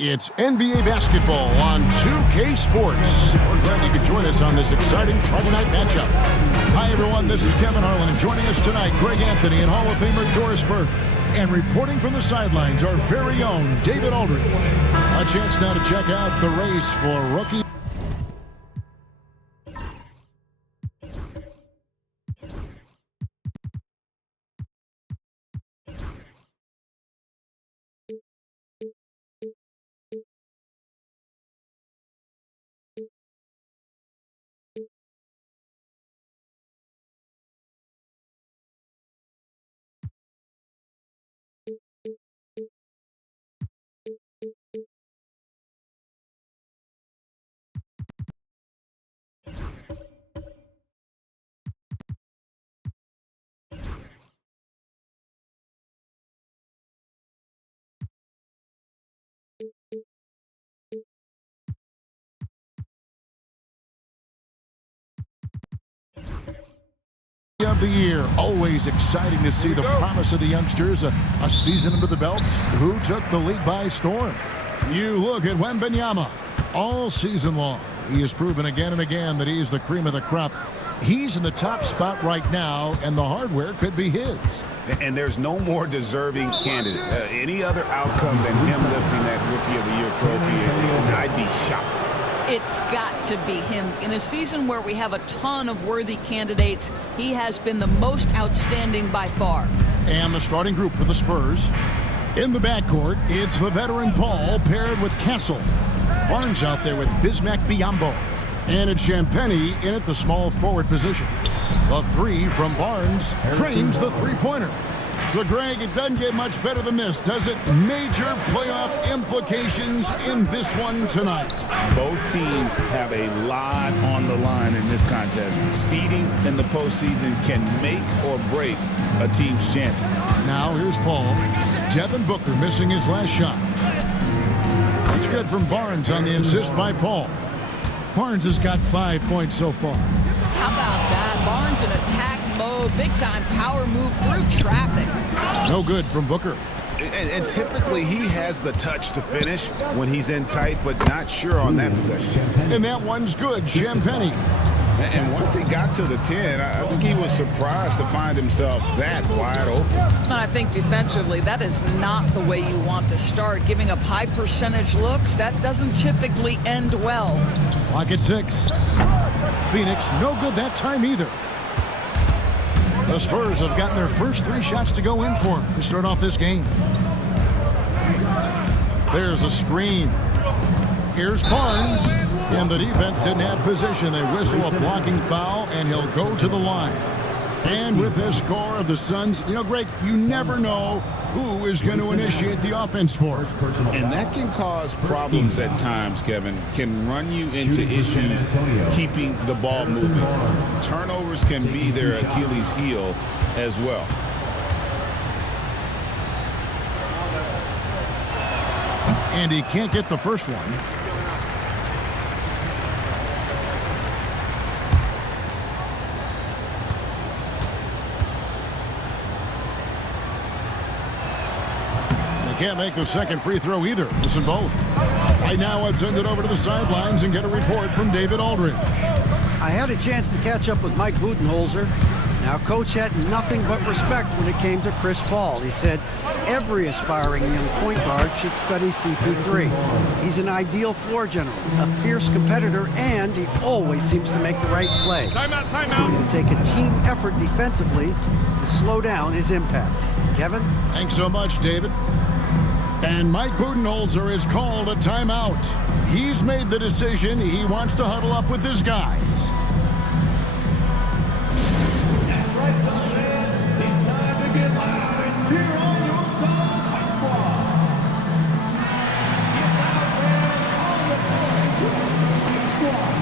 It's NBA basketball on 2K Sports. We're glad you could join us on this exciting Friday night matchup. Hi, everyone. This is Kevin Harlan, and joining us tonight, Greg Anthony and Hall of Famer Doris Burke. And reporting from the sidelines, our very own David Aldridge. A chance now to check out the race for rookie. Of the year. Always exciting to see the promise of the youngsters. A season under the belts. Who took the league by storm? You look at Wembanyama. All season long, he has proven again and again that he is the cream of the crop. He's in the top spot right now, and the hardware could be his. And there's no more deserving candidate. Any other outcome than him lifting that Rookie of the Year trophy, and I'd be shocked. It's got to be him. In a season where we have a ton of worthy candidates, he has been the most outstanding by far. And the starting group for the Spurs. In the backcourt, it's the veteran Paul paired with Castle. Barnes out there with Bismack Biyombo. And it's Champagnie in at the small forward position. The three from Barnes trains the three-pointer. So, Greg, it doesn't get much better than this, does it? Major playoff implications in this one tonight. Both teams have a lot on the line in this contest. Seeding in the postseason can make or break a team's chances. Now, here's Paul. Devin Booker missing his last shot. That's good from Barnes on the assist by Paul. Barnes has got 5 points so far. How about that? Barnes in attack mode, big-time power move through traffic. No good from Booker. And typically he has the touch to finish when he's in tight, but not sure on that possession. And that one's good, Champagnie. And once he got to the 10, I think he was surprised to find himself that wide open. I think defensively, that is not the way you want to start. Giving up high percentage looks, that doesn't typically end well. Clock at 6. Phoenix, no good that time either. The Spurs have gotten their first 3 shots to go in for them to start off this game. There's a screen. Here's Barnes. And the defense didn't have position. They whistle a blocking foul, and he'll go to the line. And with this score of the Suns, you know, Greg, you never know who is going to initiate the offense for it. And that can cause problems at times, Kevin. Can run you into issues keeping the ball moving. Turnovers can be their Achilles heel as well. And he can't get the first one. Can't make the second free throw either. Listen both. Right now, let's send it over to the sidelines and get a report from David Aldridge. I had a chance to catch up with Mike Budenholzer. Now, Coach had nothing but respect when it came to Chris Paul. He said every aspiring young point guard should study CP3. He's an ideal floor general, a fierce competitor, and he always seems to make the right play. Timeout, timeout. It's going to take a team effort defensively to slow down his impact. Kevin? Thanks so much, David. And Mike Budenholzer has called a timeout. He's made the decision. He wants to huddle up with his guys. That's right, fellas. It's time to get loud here on your Suns squad. Get loud on the squad.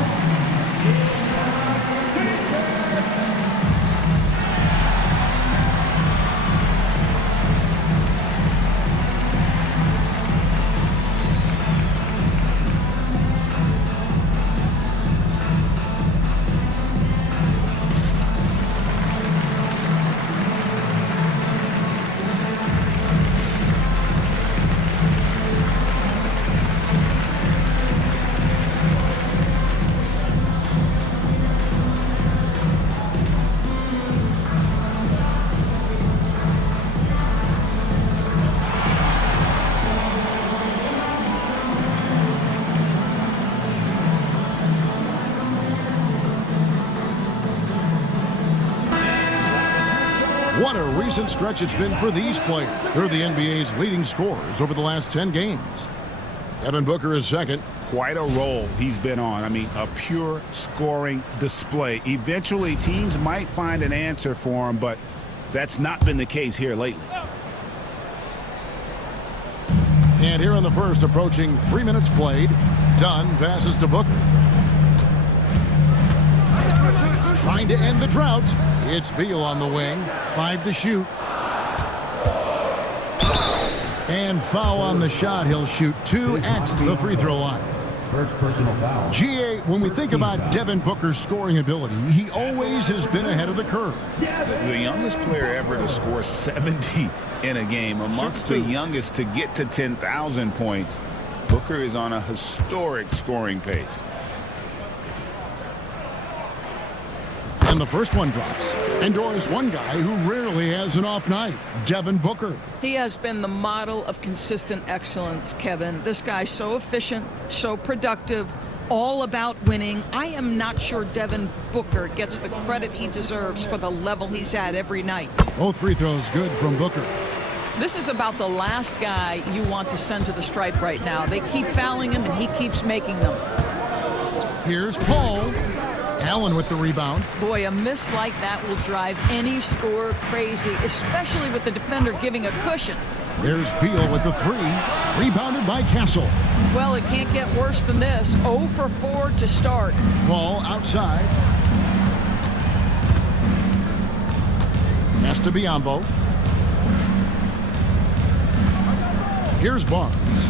What a recent stretch it's been for these players. They're the NBA's leading scorers over the last 10 games. Devin Booker is second. Quite a roll he's been on. I mean, a pure scoring display. Eventually, teams might find an answer for him, but that's not been the case here lately. And here in the first, approaching 3 minutes played, Dunn passes to Booker. Trying to end the drought. It's Beal on the wing. 5 to shoot. And foul on the shot. He'll shoot 2 at the free throw line. First personal foul. GA, when we think about Devin Booker's scoring ability, he always has been ahead of the curve. The youngest player ever to score 70 in a game, amongst the youngest to get to 10,000 points. Booker is on a historic scoring pace. And the first one drops. And Doris, one guy who rarely has an off night, Devin Booker. He has been the model of consistent excellence, Kevin. This guy's so efficient, so productive, all about winning. I am not sure Devin Booker gets the credit he deserves for the level he's at every night. Both free throws good from Booker. This is about the last guy you want to send to the stripe right now. They keep fouling him, and he keeps making them. Here's Paul. Allen with the rebound. Boy, a miss like that will drive any scorer crazy, especially with the defender giving a cushion. There's Beal with the 3. Rebounded by Castle. Well, it can't get worse than this. 0 for 4 to start. Paul outside. Pass to Biyombo. Here's Barnes.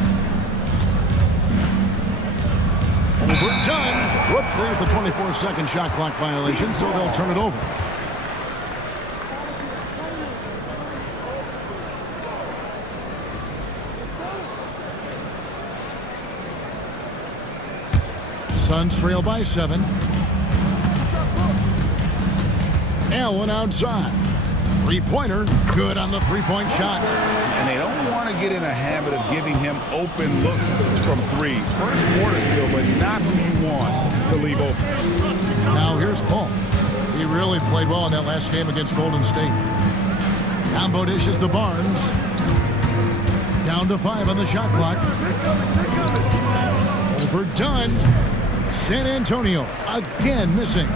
Overdone. Whoops, there's the 24-second shot clock violation, so they'll turn it over. Suns trail by 7. Allen outside. Three-pointer, good on the three-point shot. And they don't want to get in a habit of giving him open looks from 3. First quarter still, but not who you want to leave open. Now here's Paul. He really played well in that last game against Golden State. Combo dishes to Barnes. Down to 5 on the shot clock. Overdone. San Antonio again missing.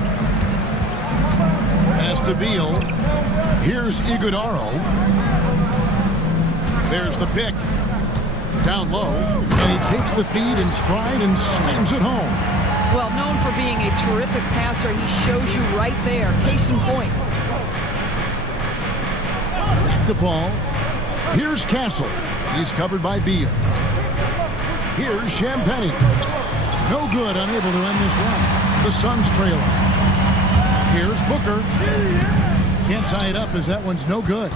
Pass to Beal. Here's Iguodaro. There's the pick. Down low. And he takes the feed in stride and slams it home. Well, known for being a terrific passer, he shows you right there. Case in point. Back to Paul. Here's Castle. He's covered by Beal. Here's Champagnie. No good, unable to end this run. The Suns trailer. Here's Booker. Can't tie it up as that one's no good.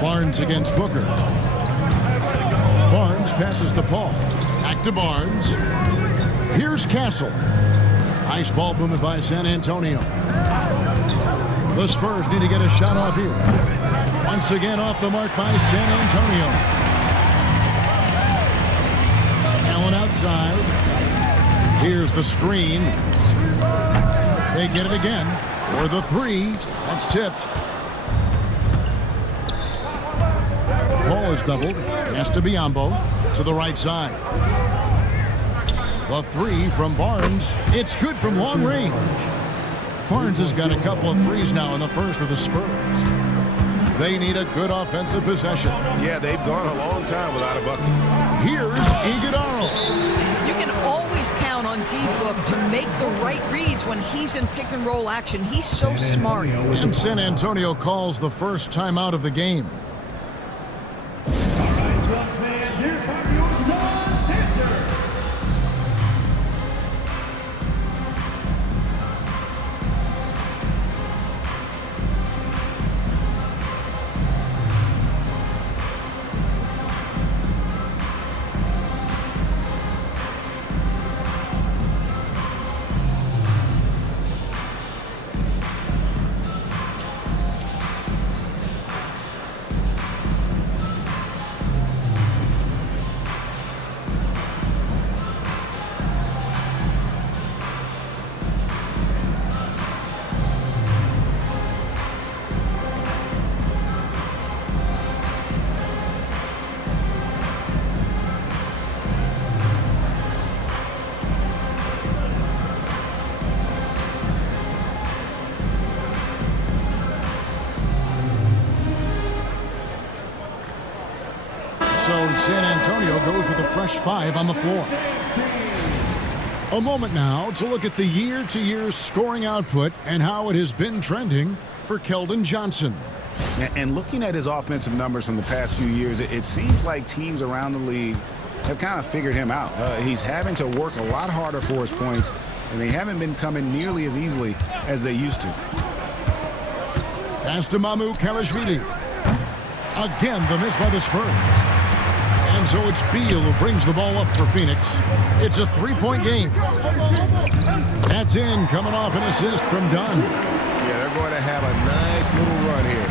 Barnes against Booker. Barnes passes to Paul. Back to Barnes. Here's Castle. Nice ball movement by San Antonio. The Spurs need to get a shot off here. Once again off the mark by San Antonio. Allen outside. Here's the screen. They get it again. For the 3. That's tipped. Paul is doubled. Has to be Biyombo to the right side. The 3 from Barnes. It's good from long range. Barnes has got a couple of threes now in the first with the Spurs. They need a good offensive possession. Yeah, they've gone a long time without a bucket. Here's Iguodaro. You can always count on D-Book to make the right reads when he's in pick-and-roll action. He's so smart. And San Antonio calls the first timeout of the game. So San Antonio goes with a fresh 5 on the floor. A moment now to look at the year-to-year scoring output and how it has been trending for Keldon Johnson. And looking at his offensive numbers from the past few years, it seems like teams around the league have kind of figured him out. He's having to work a lot harder for his points, and they haven't been coming nearly as easily as they used to. Pass to Mamu Kalashvili. Again, the miss by the Spurs. And so it's Beal who brings the ball up for Phoenix. It's a 3-point game. That's in, coming off an assist from Dunn. Yeah, they're going to have a nice little run here.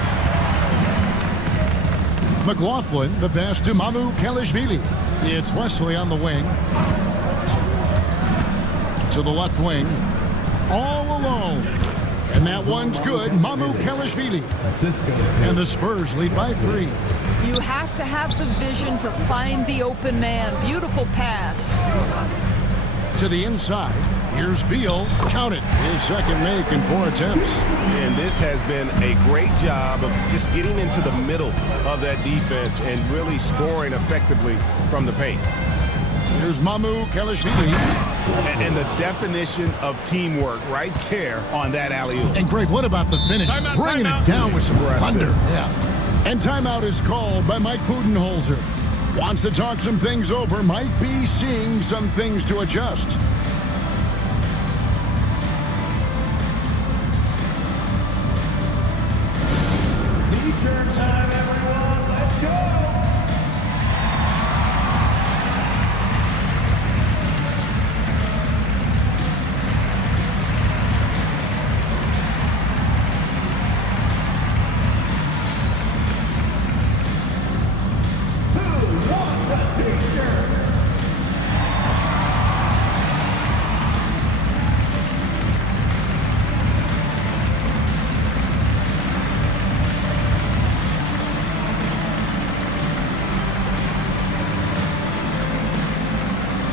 McLaughlin, the pass to Mamu Kalashvili. It's Wesley on the wing. To the left wing. All alone. And that one's good. Mamu Kalashvili. And the Spurs lead by 3. You have to have the vision to find the open man. Beautiful pass. To the inside. Here's Beal. Count it. His second make in 4 attempts. And this has been a great job of just getting into the middle of that defense and really scoring effectively from the paint. Here's Mamu Kalashvili. And the definition of teamwork right there on that alley-oop. And Greg, what about the finish? Bringing it down with some thunder. Yeah. And timeout is called by Mike Budenholzer. Wants to talk some things over. Might be seeing some things to adjust. T-shirt time, everyone. Let's go.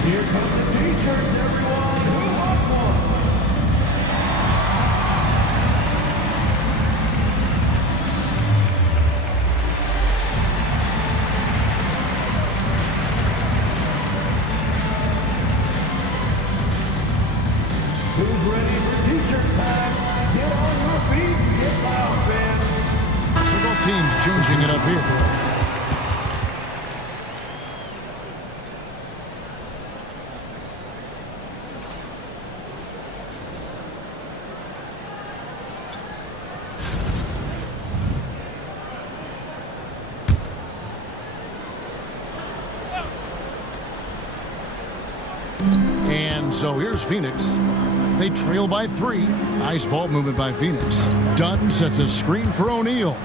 Here come the T-shirts, everyone. Who wants one? Who's ready for T-shirt time? Get on your feet and get loud, fans. So both teams changing it up here. And so here's Phoenix. They trail by 3. Nice ball movement by Phoenix. Dunn sets a screen for O'Neal.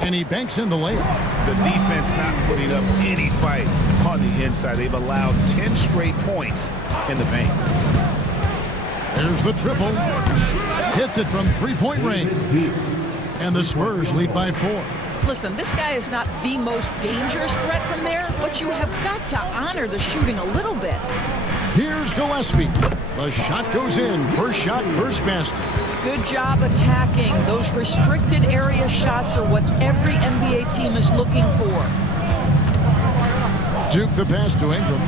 And he banks in the layup. The defense not putting up any fight on the inside. They've allowed 10 straight points in the paint. There's the triple. Hits it from 3-point range. And the Spurs lead by 4. Listen, this guy is not the most dangerous threat from there, but you have got to honor the shooting a little bit. Here's Gillespie. The shot goes in. First shot, first basket. Good job attacking. Those restricted area shots are what every NBA team is looking for. Duke the pass to Ingram.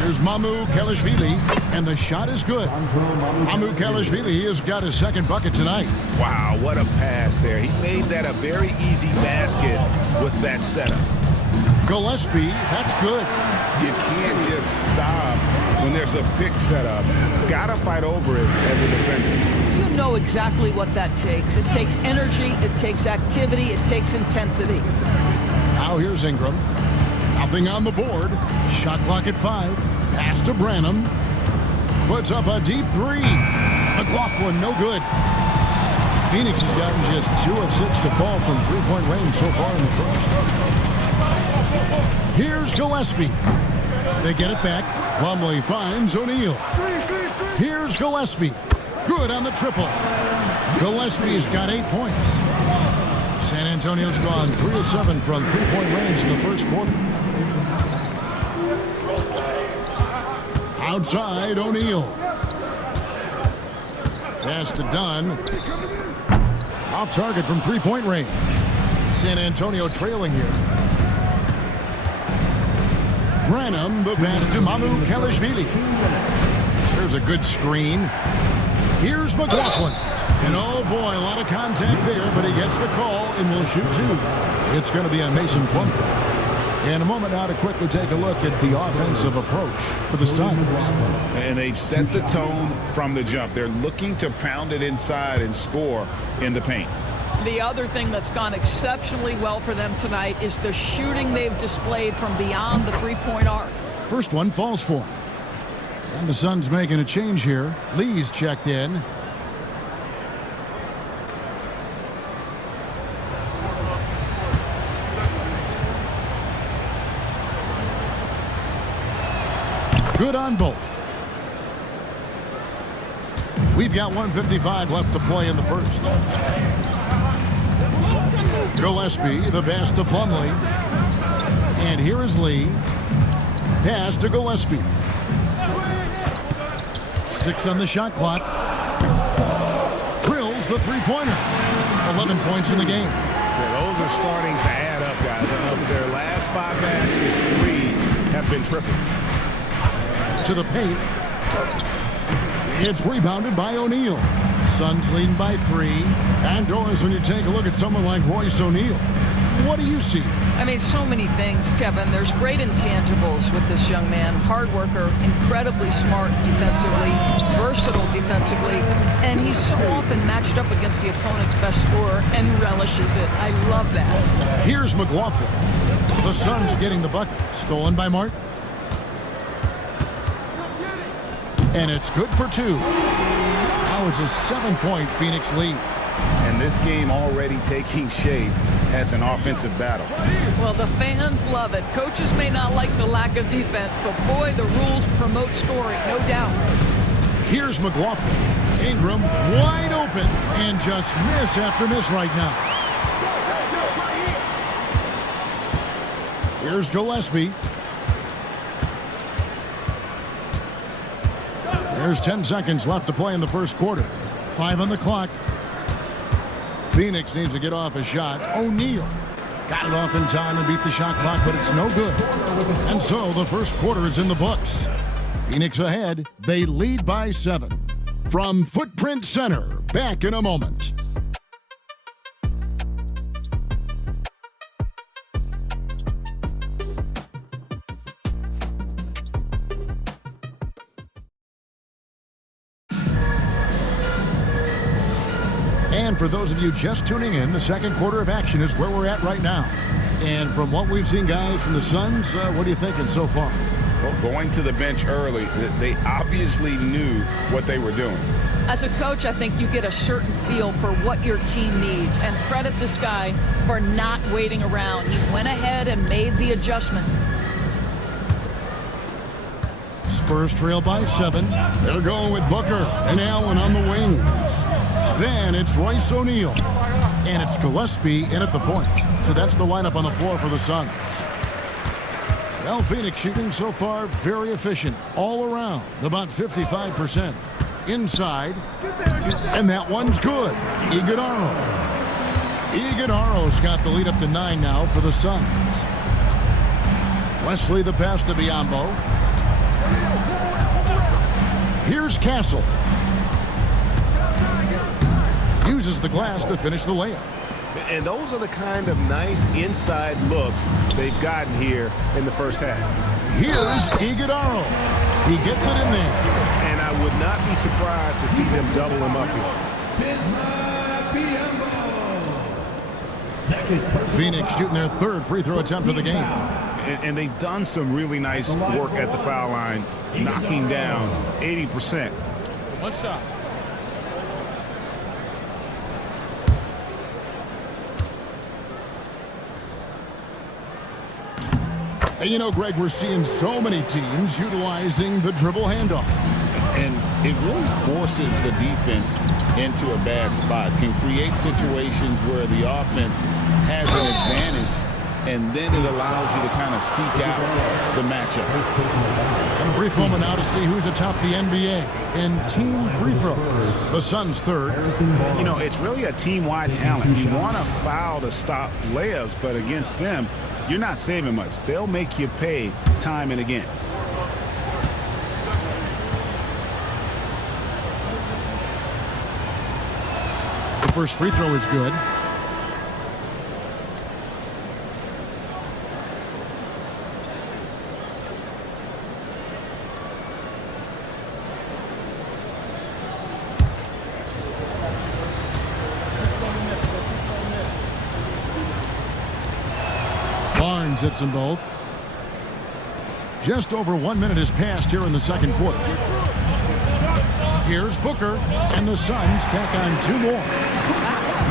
Here's Mamu Kalashvili, and the shot is good. Mamu Kalashvili has got his second bucket tonight. Wow, what a pass there. He made that a very easy basket with that setup. Gillespie, that's good. You can't just stop when there's a pick set up. Gotta fight over it as a defender. You know exactly what that takes. It takes energy, it takes activity, it takes intensity. Now here's Ingram. Nothing on the board. Shot clock at 5. Pass to Branham. Puts up a deep 3. McLaughlin, no good. Phoenix has gotten just 2 of 6 to fall from 3-point range so far in the first. Here's Gillespie. They get it back. Plumlee finds O'Neal. Here's Gillespie. Good on the triple. Gillespie's got 8 points. San Antonio's gone 3 of 7 from 3-point range in the first quarter. Outside, O'Neal. Pass to Dunn. Off target from 3-point range. San Antonio trailing here. Branham, the pass to Mamu Kalashvili. There's a good screen. Here's McLaughlin. And oh boy, a lot of contact there, but he gets the call and will shoot two. It's going to be on Mason Plumlee. In a moment now to quickly take a look at the offensive approach for the Suns. And they've set the tone from the jump. They're looking to pound it inside and score in the paint. The other thing that's gone exceptionally well for them tonight is the shooting they've displayed from beyond the three-point arc. First one falls for him. And the Suns making a change here. Lee's checked in. Good on both. We've got 1:55 left to play in the first. Gillespie, the pass to Plumlee. And here is Lee. Pass to Gillespie. 6 on the shot clock. Drills the three-pointer. 11 points in the game. Yeah, those are starting to add up, guys. Of their last 5 baskets, 3 have been triples. To the paint. It's rebounded by O'Neal. Suns leading by 3. And doors when you take a look at someone like Royce O'Neal. What do you see? I mean, so many things, Kevin. There's great intangibles with this young man. Hard worker, incredibly smart defensively, versatile defensively, and he's so often matched up against the opponent's best scorer and relishes it. I love that. Here's McLaughlin. The Suns getting the bucket. Stolen by Martin. And it's good for 2. Now it's a 7-point Phoenix lead. And this game already taking shape as an offensive battle. Well, the fans love it. Coaches may not like the lack of defense, but boy, the rules promote scoring, no doubt. Here's McLaughlin. Ingram wide open and just miss after miss right now. Here's Gillespie. There's 10 seconds left to play in the first quarter. 5 on the clock. Phoenix needs to get off a shot. O'Neal got it off in time and beat the shot clock, but it's no good. And so the first quarter is in the books. Phoenix ahead. They lead by 7. From Footprint Center, back in a moment. And for those of you just tuning in, the second quarter of action is where we're at right now. And from what we've seen, guys, from the Suns, what are you thinking so far? Well, going to the bench early, they obviously knew what they were doing. As a coach, I think you get a certain feel for what your team needs, and credit this guy for not waiting around. He went ahead and made the adjustment. Spurs trail by 7. They're going with Booker and Allen on the wings. Then it's Royce O'Neal. And it's Gillespie in at the point. So that's the lineup on the floor for the Suns. Well, Phoenix shooting so far very efficient all around, about 55%. Inside. And that one's good. Iguodala's got the lead up to 9 now for the Suns. Wesley the pass to Biyombo. Here's Castle. Uses the glass to finish the layup. And those are the kind of nice inside looks they've gotten here in the first half. Here's Iguodala. He gets it in there. And I would not be surprised to see them double him up here. Phoenix shooting their 3rd free throw attempt of the game. And they've done some really nice work at the foul line, knocking down 80%. What's up? And you know, Greg, we're seeing so many teams utilizing the dribble handoff. And it really forces the defense into a bad spot, can create situations where the offense has an advantage, and then it allows you to kind of seek out the matchup. And A brief moment now to see who's atop the NBA in team free throws. The Suns third. You know, it's really a team-wide talent. You want to foul to stop layups, but against them, you're not saving much. They'll make you pay time and again. The first free throw is good. Barnes hits them both. Just over 1 minute has passed here in the second quarter. Here's Booker, and the Suns tack on 2 more.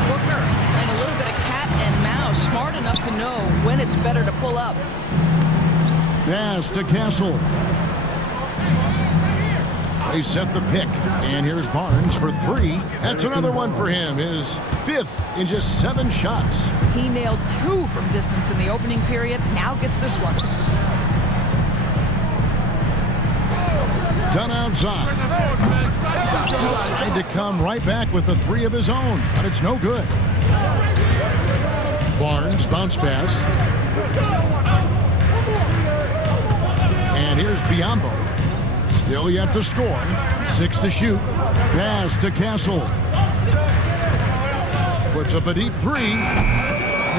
Booker playing a little bit of cat and mouse, smart enough to know when it's better to pull up. Pass to Castle. They set the pick, and here's Barnes for 3. That's another one for him, his 5th in just 7 shots. He nailed 2 from distance in the opening period, now gets this one. Done outside. Tried to come right back with the 3 of his own, but it's no good. Barnes, bounce pass. And here's Biyombo. Still yet to score. 6 to shoot. Pass to Castle. Puts up a deep 3.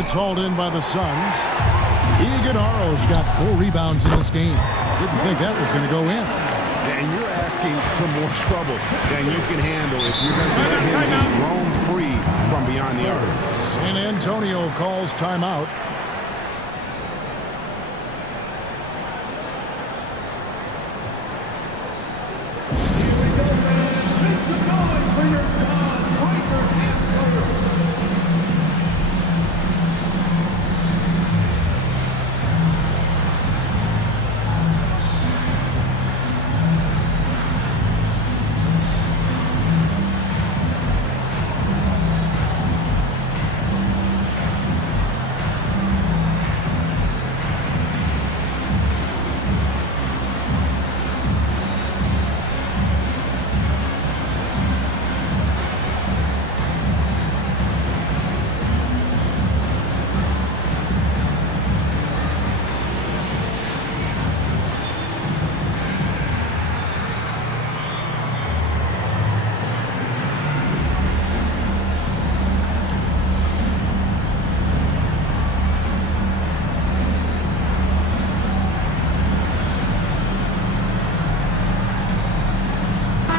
It's hauled in by the Suns. Iguodala's got 4 rebounds in this game. Didn't think that was going to go in. And you're asking for more trouble than you can handle if you're going to let him just roam free from beyond the arc. San Antonio calls timeout.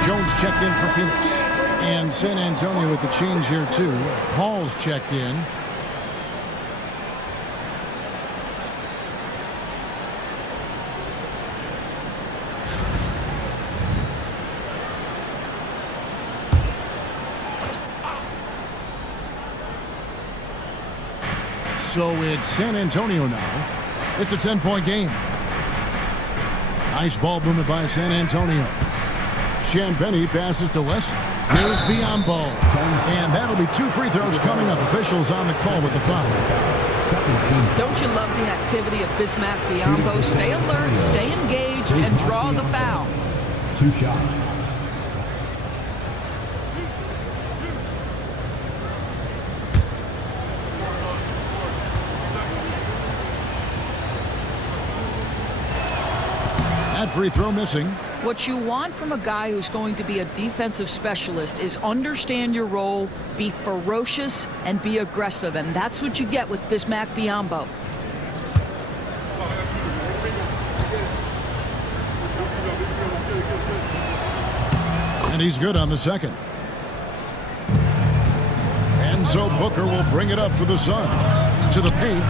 Jones checked in for Phoenix. And San Antonio with the change here, too. Hall's checked in. So it's San Antonio now. It's a 10-point game. Nice ball movement by San Antonio. Champagny passes to Wesson. Here's Biyombo. And that'll be 2 free throws coming up. Officials on the call with the foul. Don't you love the activity of Bismack Biyombo? Stay alert, stay engaged, and draw the foul. 2 shots. That free throw missing. What you want from a guy who's going to be a defensive specialist is understand your role, be ferocious, and be aggressive. And that's what you get with Bismack Biyombo. And he's good on the second. And so Booker will bring it up for the Suns. To the paint.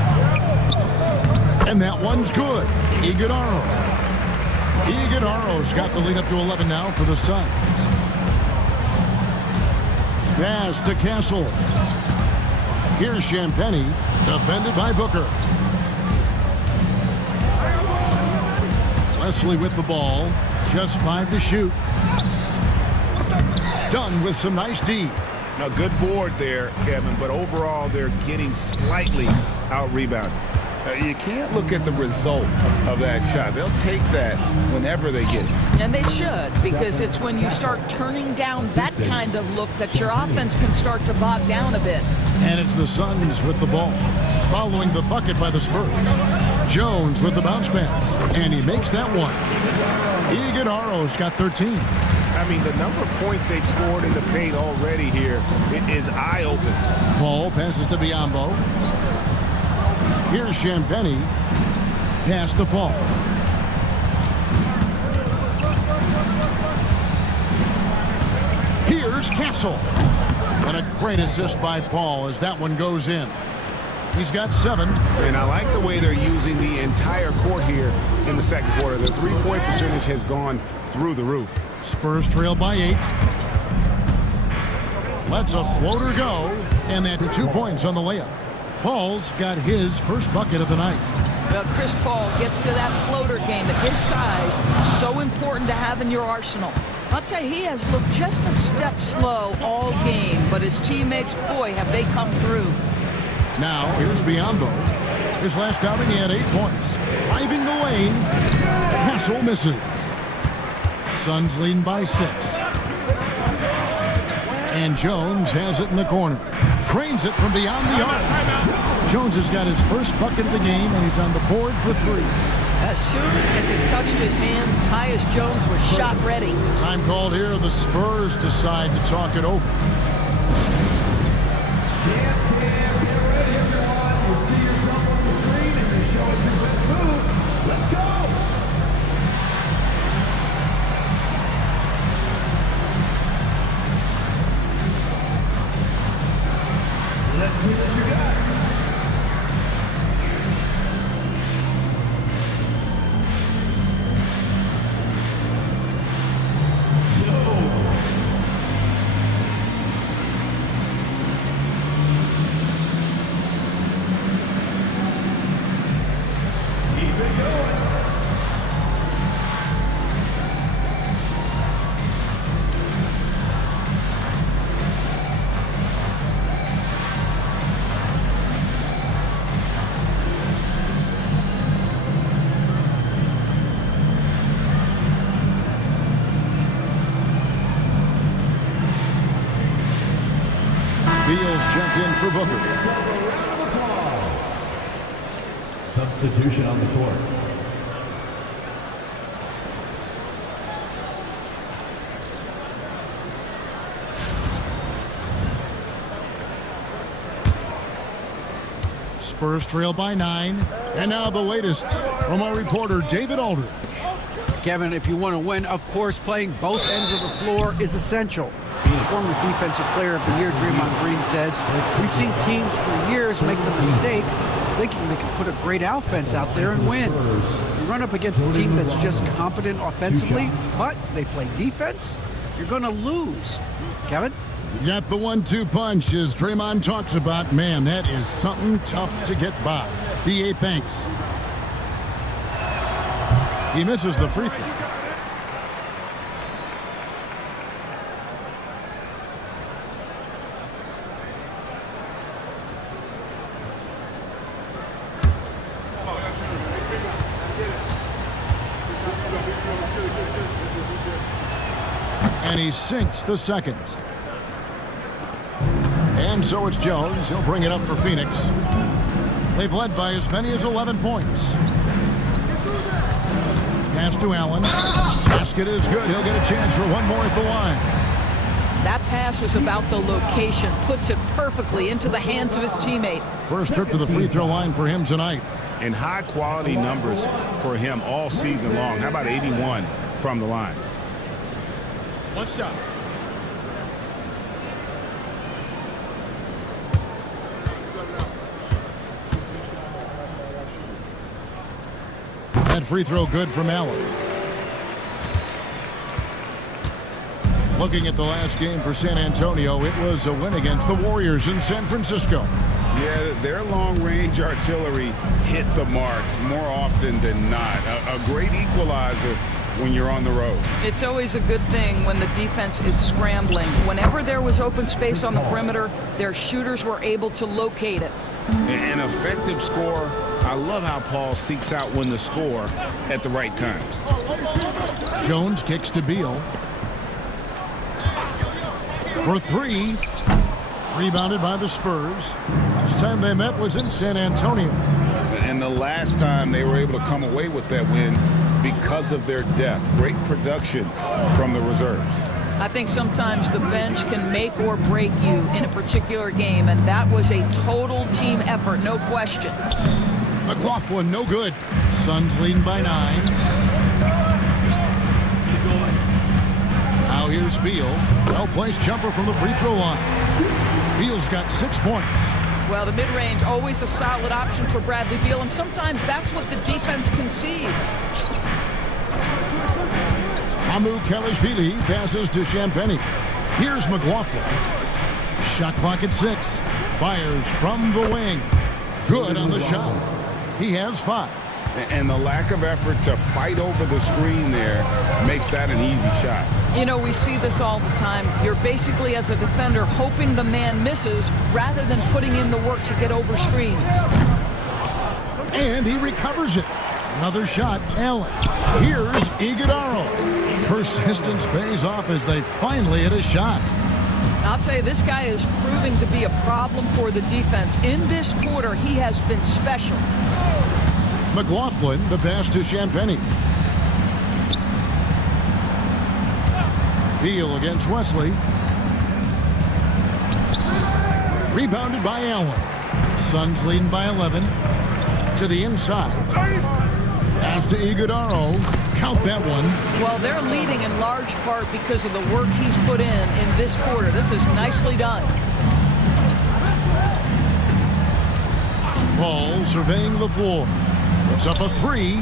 And that one's good. Iguodala. Iguodala's got the lead up to 11 now for the Suns. Pass to Castle. Here's Champagny, defended by Booker. Wesley with the ball. Just 5 to shoot. Done with some nice D. Now, good board there, Kevin, but overall they're getting slightly out-rebounded. You can't look at the result of that shot. They'll take that whenever they get it. And they should, because it's when you start turning down that kind of look that your offense can start to bog down a bit. And it's the Suns with the ball, following the bucket by the Spurs. Jones with the bounce pass, and he makes that one. Iguodala's got 13. I mean, the number of points they've scored in the paint already here is eye-opening. Paul passes to Biyombo. Here's Champagnie. Pass to Paul. Here's Castle. And a great assist by Paul as that one goes in. He's got 7. And I like the way they're using the entire court here in the second quarter. The three-point percentage has gone through the roof. Spurs trail by 8. Lets a floater go, and that's 2 points on the layup. Paul's got his first bucket of the night. Well, Chris Paul gets to that floater game at his size. So important to have in your arsenal. I'll tell you, he has looked just a step slow all game, but his teammates, boy, have they come through. Now, here's Biyombo. His last outing, he had 8 points. Driving the lane. Castle misses. Suns leading by 6. And Jones has it in the corner. Trains it from beyond the arc. Jones has got his first bucket of the game, and he's on the board for 3. As soon as it touched his hands, Tyus Jones was shot ready. Time called here. The Spurs decide to talk it over. Let's see what you got. Keep it going. Beals checked in for Booker. Substitution on the court. Spurs trail by 9. And now the latest from our reporter, David Aldridge. Kevin, if you want to win, of course, playing both ends of the floor is essential. Former Defensive Player of the Year Draymond Green says, we've seen teams for years make the mistake of thinking they can put a great offense out there and win. You run up against a team that's just competent offensively, but they play defense, you're going to lose. Kevin? You got the 1-2 punch as Draymond talks about. Man, that is something tough to get by. DA thanks. He misses the free throw. And he sinks the second. And so it's Jones. He'll bring it up for Phoenix. They've led by as many as 11 points. Pass to Allen. Basket is good. He'll get a chance for one more at the line. That pass was about the location. Puts it perfectly into the hands of his teammate. First trip to the free throw line for him tonight. And high-quality numbers for him all season long. How about 81 from the line? One shot. That free throw good from Allen. Looking at the last game for San Antonio, it was a win against the Warriors in San Francisco. Yeah, their long-range artillery hit the mark more often than not. A great equalizer when you're on the road. It's always a good thing when the defense is scrambling. Whenever there was open space on the perimeter, their shooters were able to locate it. An effective score I love how Paul seeks out when to score at the right times. Jones kicks to Beal. For three. Rebounded by the Spurs. Last time they met was in San Antonio. And the last time they were able to come away with that win because of their depth. Great production from the reserves. I think sometimes the bench can make or break you in a particular game, and that was a total team effort, no question. McLaughlin, no good. Suns leading by 9. Now here's Beal. Well-placed jumper from the free throw line. Beal's got 6 points. Well, the mid-range, always a solid option for Bradley Beal, and sometimes that's what the defense concedes. Amu Kelishvili passes to Champagny. Here's McLaughlin. Shot clock at 6. Fires from the wing. Good on the shot. He has 5. And the lack of effort to fight over the screen there makes that an easy shot. You know, we see this all the time. You're basically, as a defender, hoping the man misses rather than putting in the work to get over screens. And he recovers it. Another shot, Allen. Here's Iguodala. Persistence pays off as they finally hit a shot. I'll tell you, this guy is proving to be a problem for the defense. In this quarter, he has been special. McLaughlin, the pass to Champagny. Beal against Wesley. Rebounded by Allen. Suns leading by 11. To the inside. Pass to Iguodala. Count that one. Well, they're leading in large part because of the work he's put in this quarter. This is nicely done. Paul surveying the floor. Puts up a 3.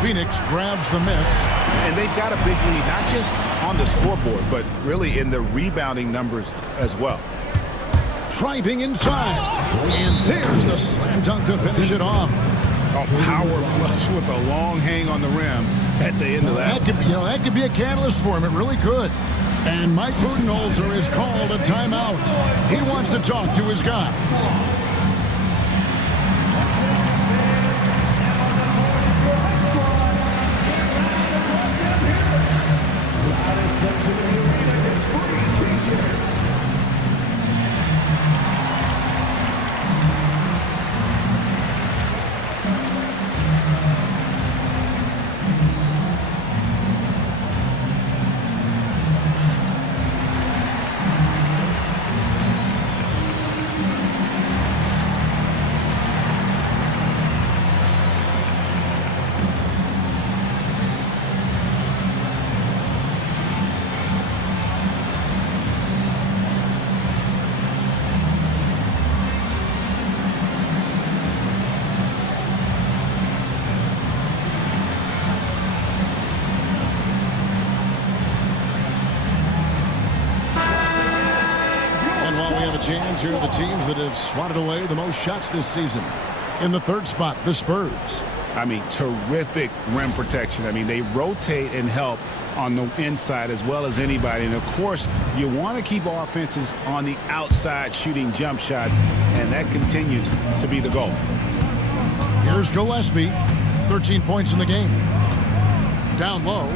Phoenix grabs the miss. And they've got a big lead, not just on the scoreboard, but really in the rebounding numbers as well. Driving inside. And there's the slam dunk to finish it off. A power flush with a long hang on the rim at the end of that. That could be a catalyst for him. It really could. And Mike Budenholzer has called a timeout. He wants to talk to his guys. Chance here are the teams that have swatted away the most shots this season. In the third spot, the Spurs. I mean, terrific rim protection. I mean, they rotate and help on the inside as well as anybody. And, of course, you want to keep offenses on the outside shooting jump shots, and that continues to be the goal. Here's Gillespie, 13 points in the game. Down low.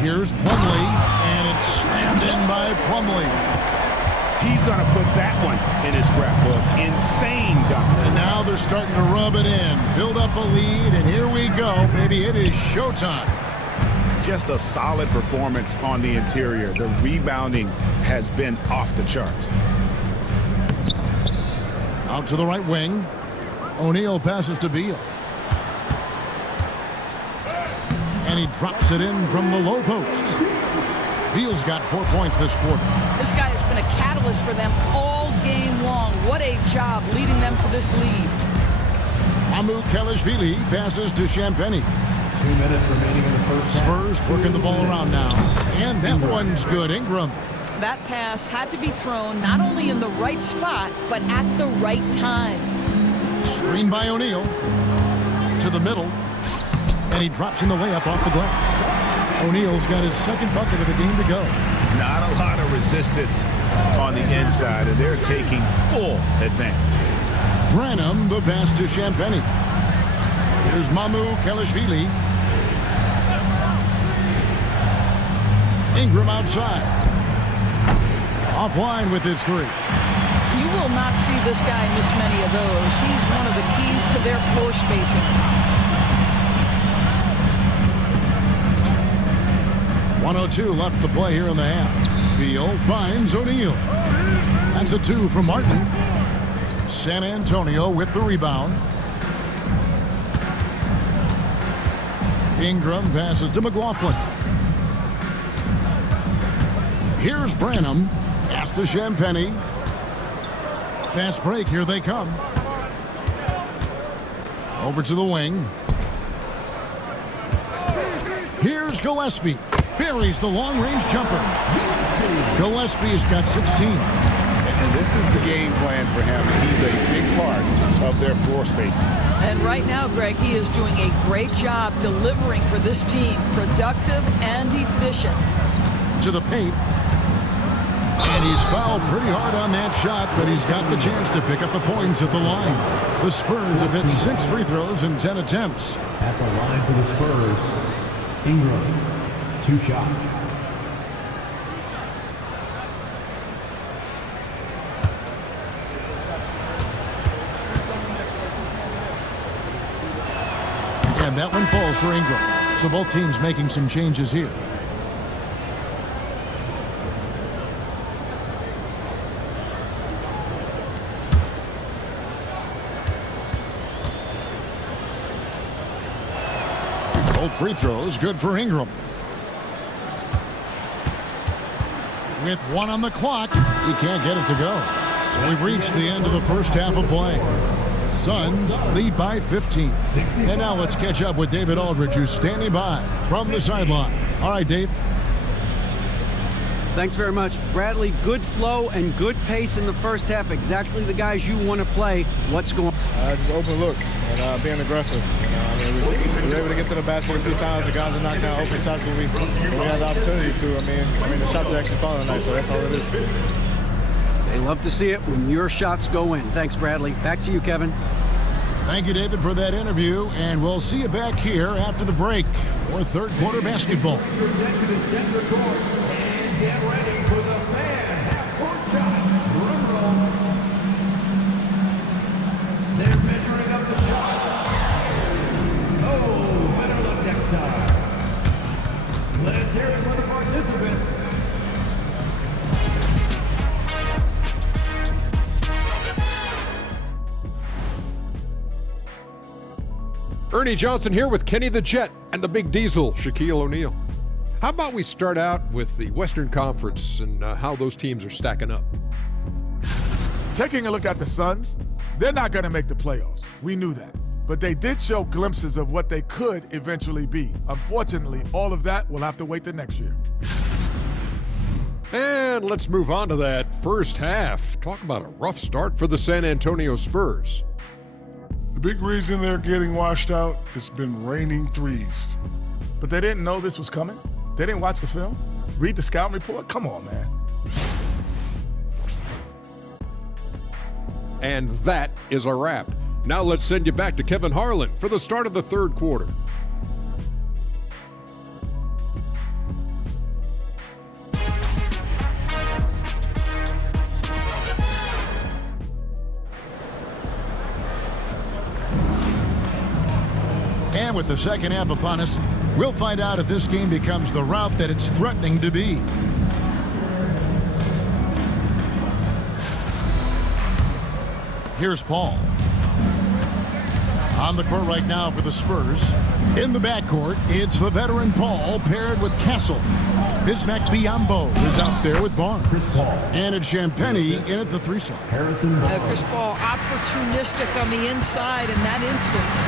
Here's Plumlee, and it's slammed in by Plumlee. He's going to put that one in his scrapbook. Insane dunk. And now they're starting to rub it in. Build up a lead, and here we go, baby. It is showtime. Just a solid performance on the interior. The rebounding has been off the charts. Out to the right wing. O'Neal passes to Beal. And he drops it in from the low post. Beal's got 4 points this quarter. This guy has been a catalyst for them all game long. What a job leading them to this lead. Amu Kelishvili passes to Champagny. 2 minutes remaining in the first. Spurs working the ball around now. And that one's good. Ingram. That pass had to be thrown not only in the right spot, but at the right time. Screen by O'Neal. To the middle. And he drops in the layup off the glass. O'Neal's got his second bucket of the game to go. Not a lot of resistance on the inside, and they're taking full advantage. Branham, the pass to Champagny. Here's Mamu Kelishvili. Ingram outside. Offline with his three. You will not see this guy miss many of those. He's one of the keys to their floor spacing. 1:02 left to play here in the half. Beal finds O'Neal. That's a 2 from Martin. San Antonio with the rebound. Ingram passes to McLaughlin. Here's Branham. Pass to Champagny. Fast break. Here they come. Over to the wing. Here's Gillespie. Buries the long-range jumper. Gillespie's got 16. And this is the game plan for him. He's a big part of their floor spacing. And right now, Greg, he is doing a great job delivering for this team. Productive and efficient. To the paint. And he's fouled pretty hard on that shot, but he's got the chance to pick up the points at the line. The Spurs have hit 6 free throws in 10 attempts. At the line for the Spurs, Ingram, 2 shots. And that one falls for Ingram. So both teams making some changes here. Both free throws good for Ingram. With 1 on the clock, he can't get it to go. So we've reached the end of the first half of play. Suns lead by 15. And now let's catch up with David Aldridge, who's standing by from the sideline. All right, Dave. Thanks very much. Bradley, good flow and good pace in the first half. Exactly the guys you want to play. What's going on? Just open looks and being aggressive. We were able to get to the basket a few times. The guys are knocking out open shots when we had the opportunity to. I mean, the shots are actually falling tonight, so that's all it is. They love to see it when your shots go in. Thanks, Bradley. Back to you, Kevin. Thank you, David, for that interview, and we'll see you back here after the break for third quarter basketball. Protected to center court and get ready for the fan half-court shot. Drum roll. They're measuring up the shot. Oh, better luck next time. Let's hear it for the participants. Ernie Johnson here with Kenny the Jet and the Big Diesel, Shaquille O'Neal. How about we start out with the Western Conference and how those teams are stacking up? Taking a look at the Suns, they're not going to make the playoffs. We knew that. But they did show glimpses of what they could eventually be. Unfortunately, all of that will have to wait till next year. And let's move on to that first half. Talk about a rough start for the San Antonio Spurs. The big reason they're getting washed out has been raining threes. But they didn't know this was coming? They didn't watch the film? Read the scouting report? Come on, man. And that is a wrap. Now let's send you back to Kevin Harlan for the start of the third quarter. And with the second half upon us, we'll find out if this game becomes the route that it's threatening to be. Here's Paul. On the court right now for the Spurs. In the backcourt, it's the veteran Paul paired with Castle. Bismack Biyombo is out there with Barnes. Chris Paul. And it's Champagny in at the 3 slot. Harrison Barnes. Chris Paul opportunistic on the inside in that instance.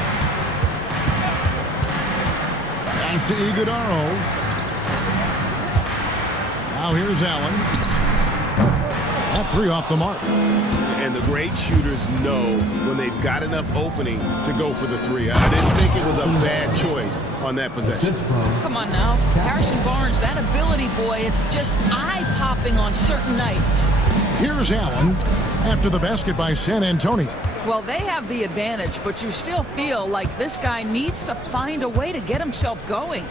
Pass to Iguodaro. Now here's Allen. That 3 off the mark. And the great shooters know when they've got enough opening to go for the 3. I didn't think it was a bad choice on that possession. Come on now. Harrison Barnes, that ability, boy, it's just eye-popping on certain nights. Here's Allen after the basket by San Antonio. Well, they have the advantage, but you still feel like this guy needs to find a way to get himself going.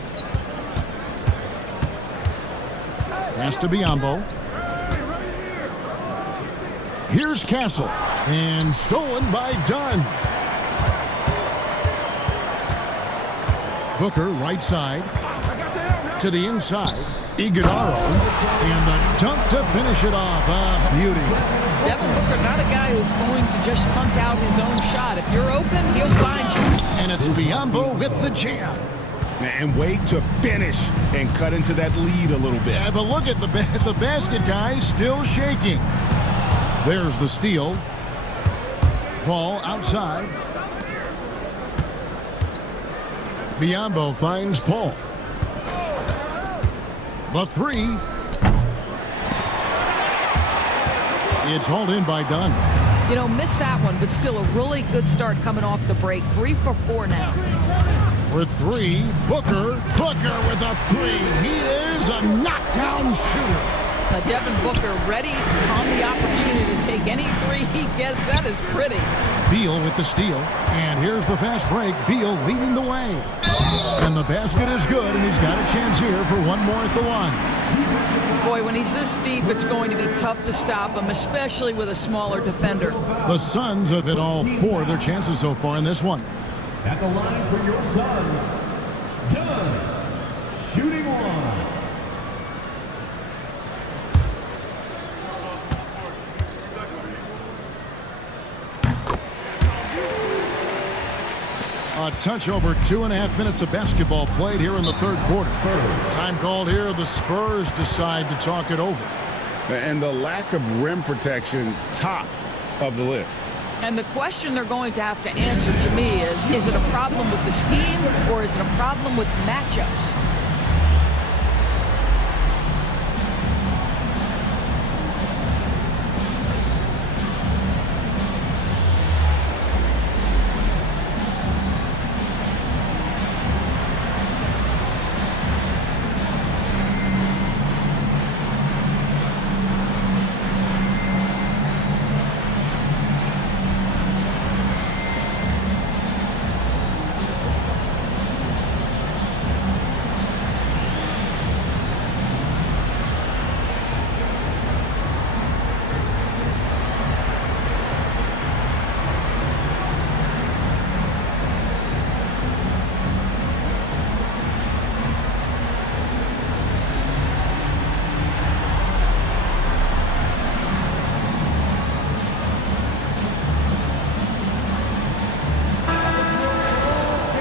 Pass to Biyombo. Here's Castle, and stolen by Dunn. Booker, right side, to the inside. Iguodaro, and the dunk to finish it off. Beauty. Devin Booker, not a guy who's going to just hunt out his own shot. If you're open, he'll find you. And it's Biyombo with the jam. And wait to finish and cut into that lead a little bit. Yeah, but look at the basket guy still shaking. There's the steal. Paul outside. Biyombo finds Paul. The three. It's hauled in by Dunn. You know, missed that one, but still a really good start coming off the break. 3 for 4 now. For three, Booker with a three. He is a knockdown shooter. Devin Booker ready on the opportunity to take any three he gets. That is pretty. Beal with the steal. And here's the fast break. Beal leading the way. And the basket is good, and he's got a chance here for one more at the line. Boy, when he's this deep, it's going to be tough to stop him, especially with a smaller defender. The Suns have hit all 4 of their chances so far in this one. At the line for your Suns, Dunn, shooting one. A touch over 2.5 minutes of basketball played here in the third quarter. Time called here. The Spurs decide to talk it over. And the lack of rim protection, top of the list. And the question they're going to have to answer to me is it a problem with the scheme or is it a problem with matchups?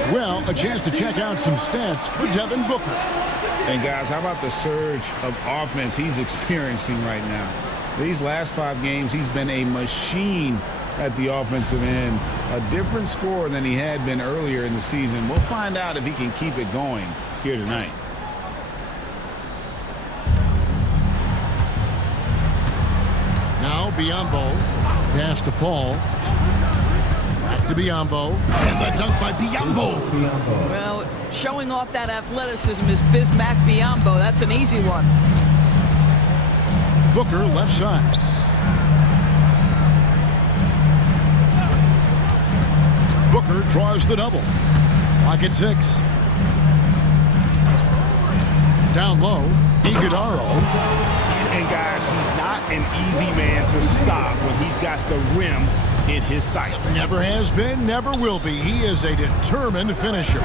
Well, a chance to check out some stats for Devin Booker. And guys, how about the surge of offense he's experiencing right now? These last 5 games, he's been a machine at the offensive end. A different scorer than he had been earlier in the season. We'll find out if he can keep it going here tonight. Now Biyombo. Pass to Paul. Back to Biyombo. And the dunk by Biyombo. Well, showing off that athleticism is Bismack Biyombo. That's an easy one. Booker left side. Booker draws the double. Clock at 6. Down low, Iguodaro. And guys, he's not an easy man to stop when he's got the rim in his sights. Never has been, never will be. He is a determined finisher.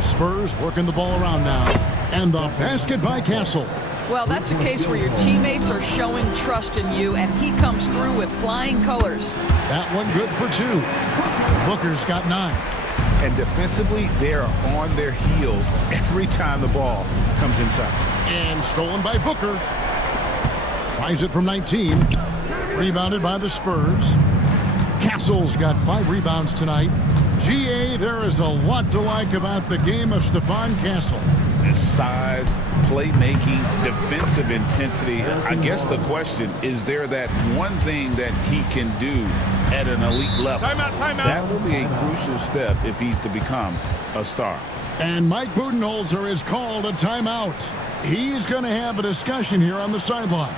Spurs working the ball around now. And the basket by Castle. Well, that's a case where your teammates are showing trust in you, and he comes through with flying colors. That one good for 2. Booker's got 9. And defensively, they are on their heels every time the ball comes inside. And stolen by Booker. Tries it from 19. Rebounded by the Spurs. Castle's got 5 rebounds tonight. GA, there is a lot to like about the game of Stephon Castle. His size, playmaking, defensive intensity. I guess the question, is there that one thing that he can do at an elite level? Timeout. That will be a crucial step if he's to become a star. And Mike Budenholzer is called a timeout. He's going to have a discussion here on the sideline.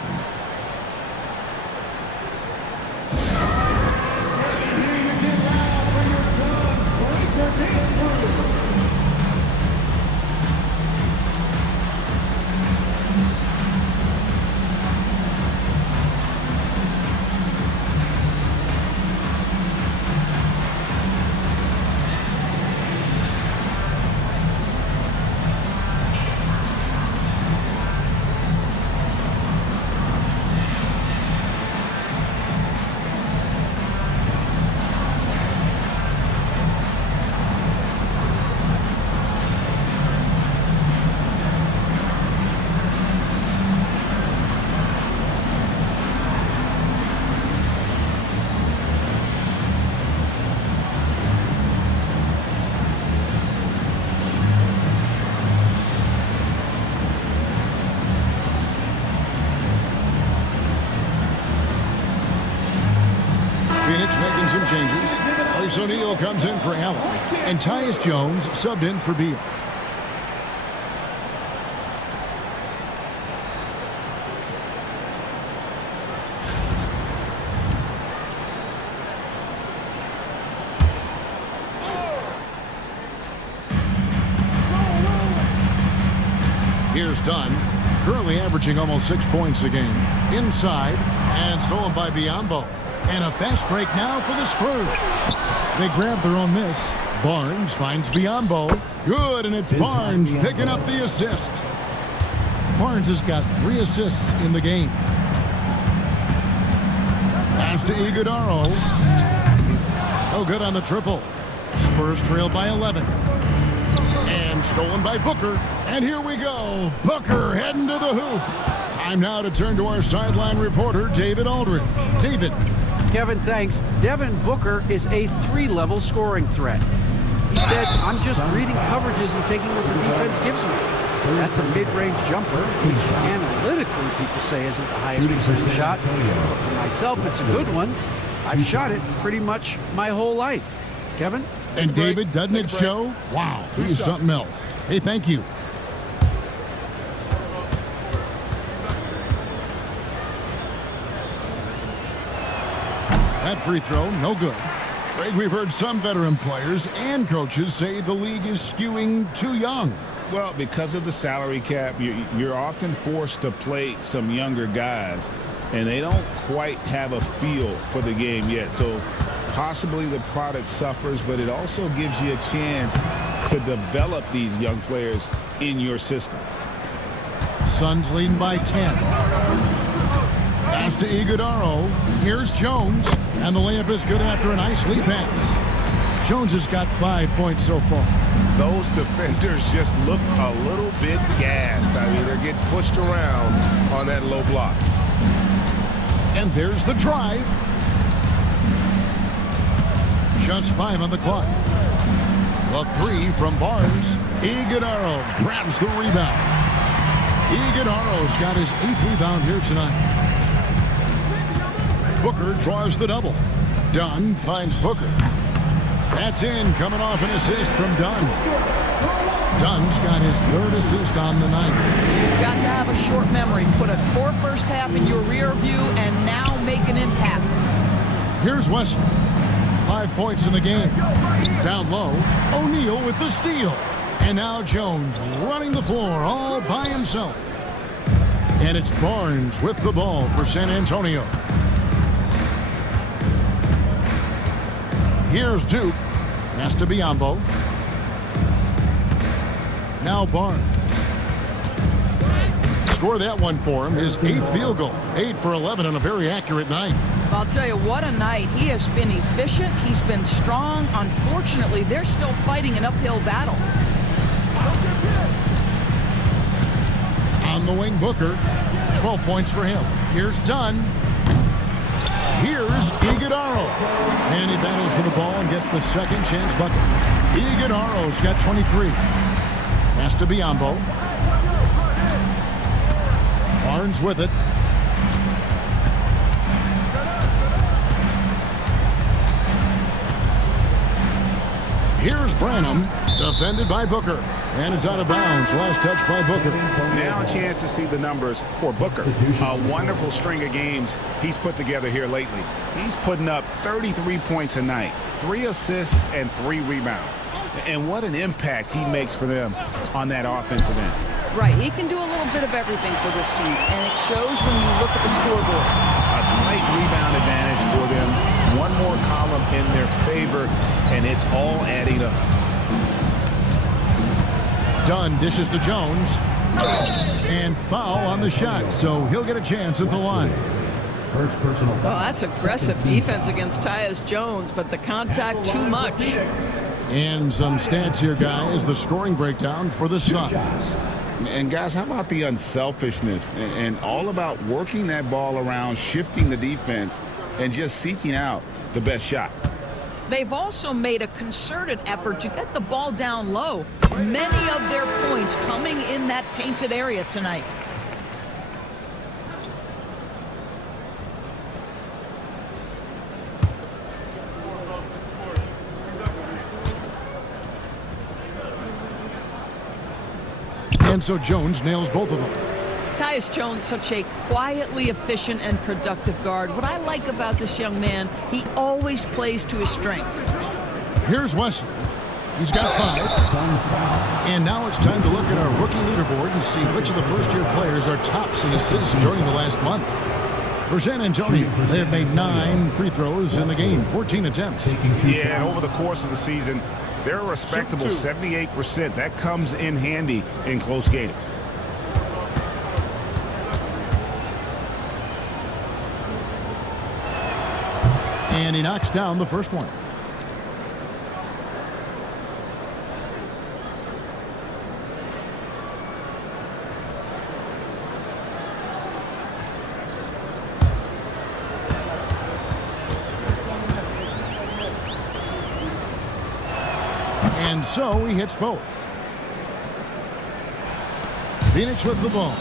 Phoenix making some changes. Royce O'Neal comes in for Allen. And Tyus Jones subbed in for Beal. Here's Dunn, currently averaging almost 6 points a game. Inside, and stolen by Biyombo. And a fast break now for the Spurs. They grab their own miss. Barnes finds Biyombo. Good, and it's Barnes picking up the assist. Barnes has got 3 assists in the game. Pass to Iguodaro. No good on the triple. Spurs trail by 11. And stolen by Booker. And here we go. Booker heading to the hoop. Time now to turn to our sideline reporter, David Aldridge. David. Kevin, thanks. Devin Booker is a 3-level scoring threat. He said, I'm just reading coverages and taking what the defense gives me. That's a mid-range jumper, which analytically people say isn't the highest percentage shot. But for myself, it's a good one. I've shot it pretty much my whole life. Kevin? And David, doesn't it show? Wow, he's something else. Hey, thank you. That free throw, no good. Greg, we've heard some veteran players and coaches say the league is skewing too young. Well, because of the salary cap, you're often forced to play some younger guys, and they don't quite have a feel for the game yet. So possibly the product suffers, but it also gives you a chance to develop these young players in your system. Suns leading by 10. Pass to Iguodaro. Here's Jones. And the layup is good after a nice lead pass. Jones has got 5 points so far. Those defenders just look a little bit gassed. I mean, they're getting pushed around on that low block. And there's the drive. Just 5 on the clock. The 3 from Barnes. Iguodaro grabs the rebound. Iguodaro's got his 8th rebound here tonight. Booker draws the double. Dunn finds Booker. That's in, coming off an assist from Dunn. Dunn's got his 3rd assist on the night. You've got to have a short memory. Put a core first half in your rear view and now make an impact. Here's Wesley. 5 points in the game. Down low, O'Neal with the steal. And now Jones running the floor all by himself. And it's Barnes with the ball for San Antonio. Here's Duke. Pass to Biyombo. Now Barnes. Score that one for him. His 8th field goal. 8 for 11 on a very accurate night. I'll tell you, what a night. He has been efficient. He's been strong. Unfortunately, they're still fighting an uphill battle. On the wing, Booker. 12 points for him. Here's Dunn. Here's Iguodaro. And he battles for the ball and gets the second chance bucket. Iguodaro's got 23. Pass to Biyombo. Barnes with it. Here's Branham, defended by Booker. And it's out of bounds. Last touch by Booker. Now a chance to see the numbers for Booker. A wonderful string of games he's put together here lately. He's putting up 33 points a night, 3 assists, and 3 rebounds. And what an impact he makes for them on that offensive end. Right, he can do a little bit of everything for this team, and it shows when you look at the scoreboard. A slight rebound advantage for them. One more column in their favor, and it's all adding up. Dunn dishes to Jones. And foul on the shot, so he'll get a chance at the line. Oh, that's aggressive defense against Tyus Jones, but the contact too much. And some stats here, guys. The scoring breakdown for the Suns. And guys, how about the unselfishness and all about working that ball around, shifting the defense, and just seeking out the best shot. They've also made a concerted effort to get the ball down low. Many of their points coming in that painted area tonight. And so Jones nails both of them. Tyus Jones, such a quietly efficient and productive guard. What I like about this young man, he always plays to his strengths. Here's Wesley. He's got 5. And now it's time to look at our rookie leaderboard and see which of the first-year players are tops in assists during the last month. For San Antonio, they have made 9 free throws in the game, 14 attempts. Yeah, and over the course of the season, they're a respectable 78%. That comes in handy in close games. And he knocks down the first one. And so he hits both. Phoenix with the ball.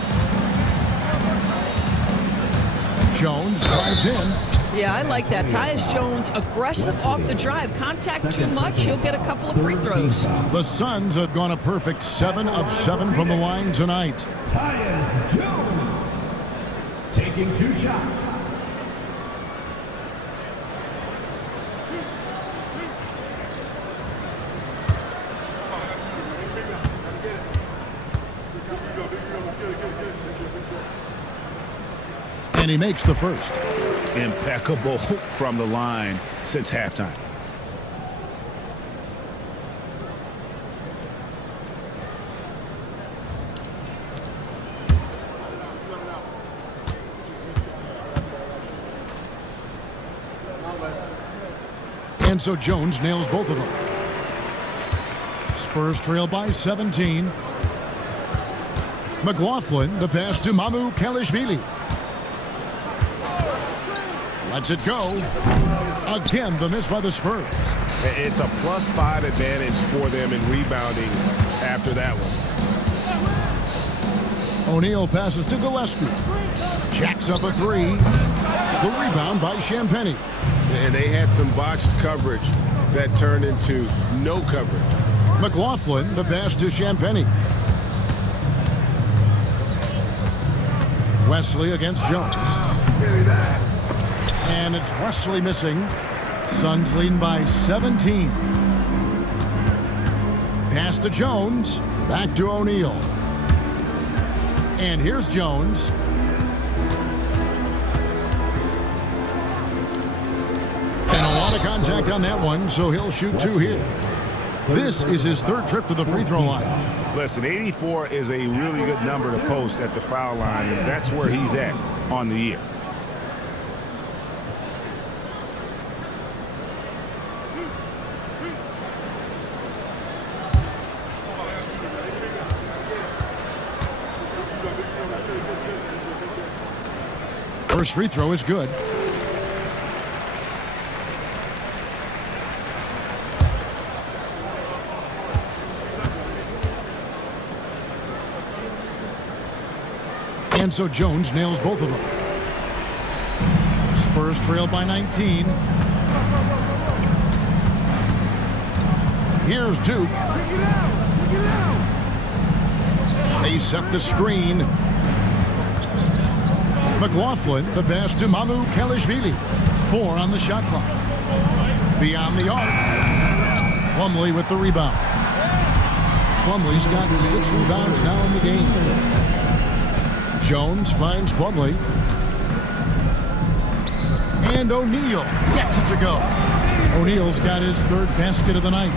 Jones drives in. Yeah, I like that. Tyus Jones, aggressive off the drive. Contact too much, he'll get a couple of free throws. The Suns have gone a perfect 7 of 7 from the line tonight. Tyus Jones taking 2 shots. And he makes the first. Impeccable from the line since halftime. And so Jones nails both of them. Spurs trail by 17. McLaughlin, the pass to Mamu Kelishvili. Lets it go. Again, the miss by the Spurs. It's a +5 advantage for them in rebounding after that one. O'Neal passes to Gillespie. Jacks up a 3. The rebound by Champagnie. And they had some botched coverage that turned into no coverage. McLaughlin, the pass to Champagnie. Wesley against Jones. And it's Wesley missing. Suns leading by 17. Pass to Jones. Back to O'Neal. And here's Jones. And a lot of contact on that one, so he'll shoot 2 here. This is his 3rd trip to the free throw line. Listen, 84 is a really good number to post at the foul line, and that's where he's at on the year. First free throw is good. And so Jones nails both of them. Spurs trail by 19. Here's Duke. They set the screen. McLaughlin, the pass to Mamu Kelishvili. 4 on the shot clock. Beyond the arc. Plumlee with the rebound. Plumlee's got 6 rebounds now in the game. Jones finds Plumlee. And O'Neal gets it to go. O'Neal's got his 3rd basket of the night.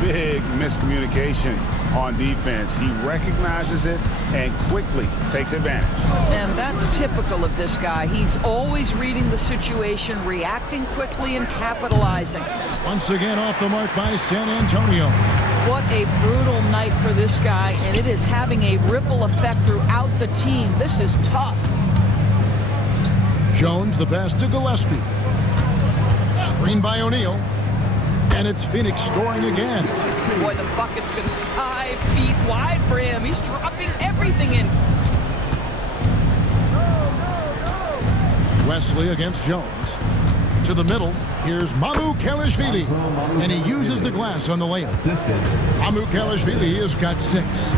Big miscommunication on defense. He recognizes it and quickly takes advantage. And that's typical of this guy. He's always reading the situation, reacting quickly, and capitalizing. Once again off the mark by San Antonio. What a brutal night for this guy, and it is having a ripple effect throughout the team. This is tough. Jones, the pass to Gillespie. Screen by O'Neal. And it's Phoenix scoring again. Boy, the bucket's been 5 feet wide for him. He's dropping everything in. Wesley against Jones. To the middle, here's Mamu Kelishvili. And he uses the glass on the layup. Mamu Kelishvili has got 6.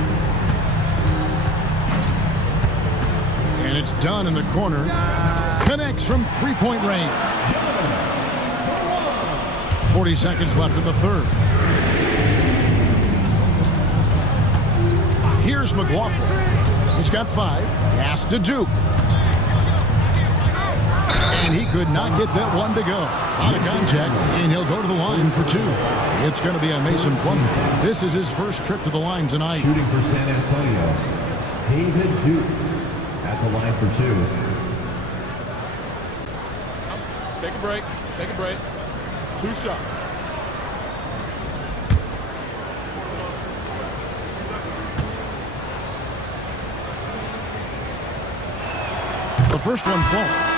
And it's done in the corner. Connects from three-point range. 40 seconds left in the third. Here's McLaughlin. He's got 5. Pass to Duke. And he could not get that one to go. Out of contact, and he'll go to the line for 2. It's going to be on Mason Plummer. This is his first trip to the line tonight. Shooting for San Antonio, David Duke at the line for 2. Take a break. Take a break. 2 shots. The first one falls.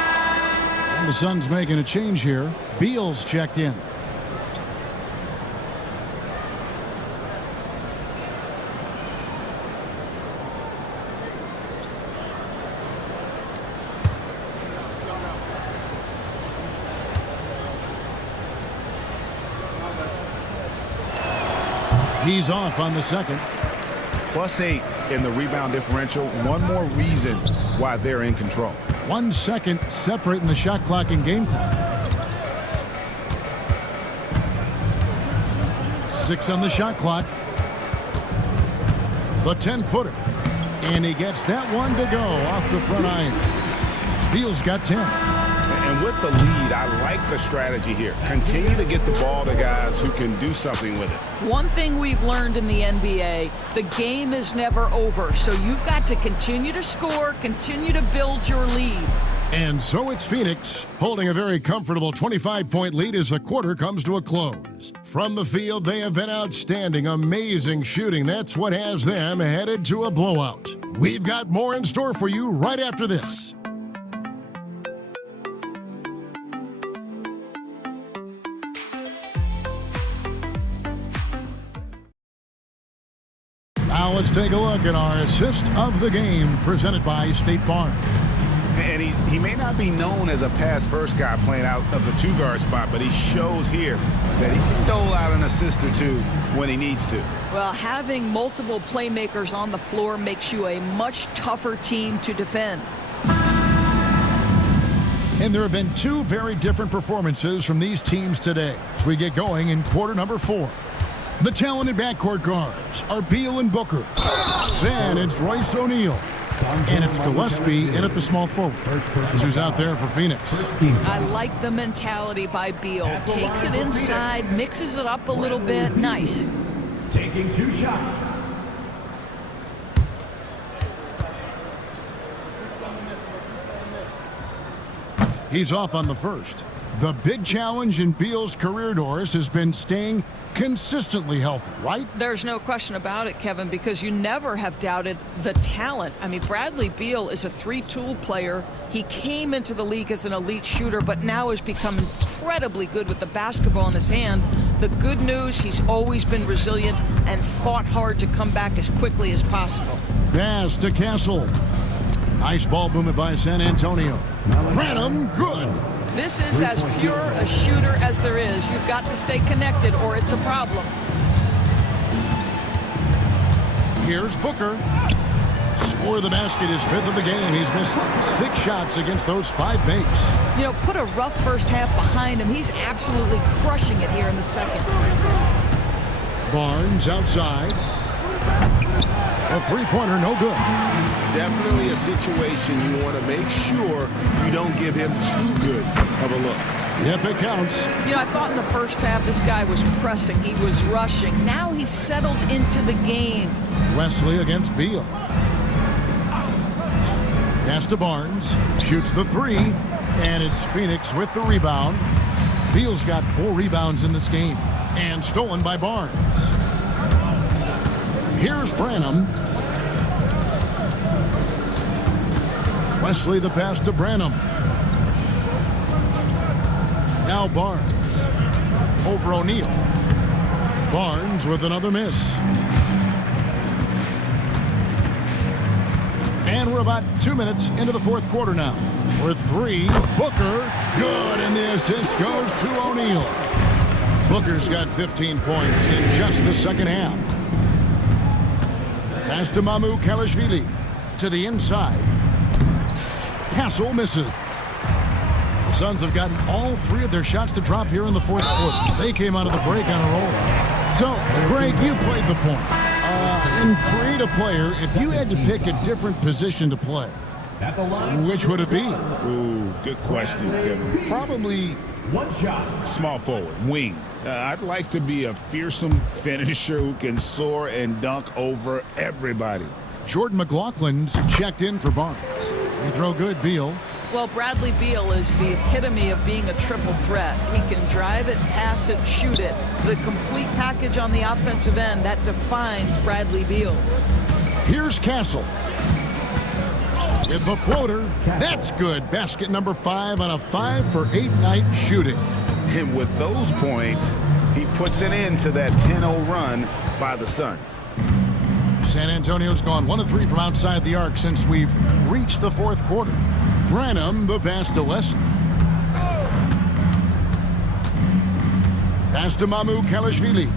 And the Suns making a change here. Beal's checked in. He's off on the second. +8 in the rebound differential. One more reason why they're in control. 1 second separating the shot clock and game clock. 6 on the shot clock. The 10-footer. And he gets that one to go off the front iron. Beal's got 10. And with the lead, I like the strategy here. Continue to get the ball to guys who can do something with it. One thing we've learned in the NBA, the game is never over. So you've got to continue to score, continue to build your lead. And so it's Phoenix holding a very comfortable 25-point lead as the quarter comes to a close. From the field, they have been outstanding, amazing shooting. That's what has them headed to a blowout. We've got more in store for you right after this. Now let's take a look at our assist of the game presented by State Farm. And he may not be known as a pass-first guy playing out of the 2-guard spot, but he shows here that he can dole out an assist or 2 when he needs to. Well, having multiple playmakers on the floor makes you a much tougher team to defend. And there have been 2 very different performances from these teams today as we get going in quarter number 4. The talented backcourt guards are Beal and Booker. Then it's Royce O'Neal. And it's Gillespie in at the small forward. That's who's out there for Phoenix. I like the mentality by Beal. Takes it inside, mixes it up a little bit. Nice. Taking 2 shots. He's off on the first. The big challenge in Beal's career, Doris, has been staying consistently healthy, right? There's no question about it, Kevin, because you never have doubted the talent. I mean, Bradley Beal is a 3-tool player. He came into the league as an elite shooter, but now has become incredibly good with the basketball in his hand. The good news, he's always been resilient and fought hard to come back as quickly as possible. Pass to Castle. Nice ball movement by San Antonio. Branham, good. This is as pure a shooter as there is. You've got to stay connected or it's a problem. Here's Booker. Score of the basket, his 5th of the game. He's missed 6 shots against those 5 makes. You know, put a rough first half behind him. He's absolutely crushing it here in the second. Barnes outside. A 3-pointer, no good. Definitely a situation you want to make sure you don't give him too good of a look. Yep, it counts. You know, I thought in the first half this guy was pressing. He was rushing. Now he's settled into the game. Wesley against Beal. Pass to Barnes. Shoots the 3. And it's Phoenix with the rebound. Beal's got 4 rebounds in this game. And stolen by Barnes. Here's Branham. Wesley the pass to Branham. Now Barnes. Over O'Neal. Barnes with another miss. And we're about 2 minutes into the 4th quarter now. We're 3. Booker. Good. And the assist goes to O'Neal. Booker's got 15 points in just the second half. Pass to Mamu Kalashvili. To the inside. Castle misses. The Suns have gotten all 3 of their shots to drop here in the fourth quarter. They came out of the break on a roll. So, Greg, you played the point. In create a player, if you had to pick a different position to play, which would it be? Ooh, good question, Kevin. Probably small forward, wing. I'd like to be a fearsome finisher who can soar and dunk over everybody. Jordan McLaughlin's checked in for Barnes. Free throw good, Beal. Well, Bradley Beal is the epitome of being a triple threat. He can drive it, pass it, shoot it. The complete package on the offensive end, that defines Bradley Beal. Here's Castle. With the floater, that's good. Basket number 5 on a 5 for 8 night shooting. And with those points, he puts an end to that 10-0 run by the Suns. San Antonio's gone 1 of 3 from outside the arc since we've reached the fourth quarter. Branham, the pass to Wesson. Pass to Mamu Kalashvili.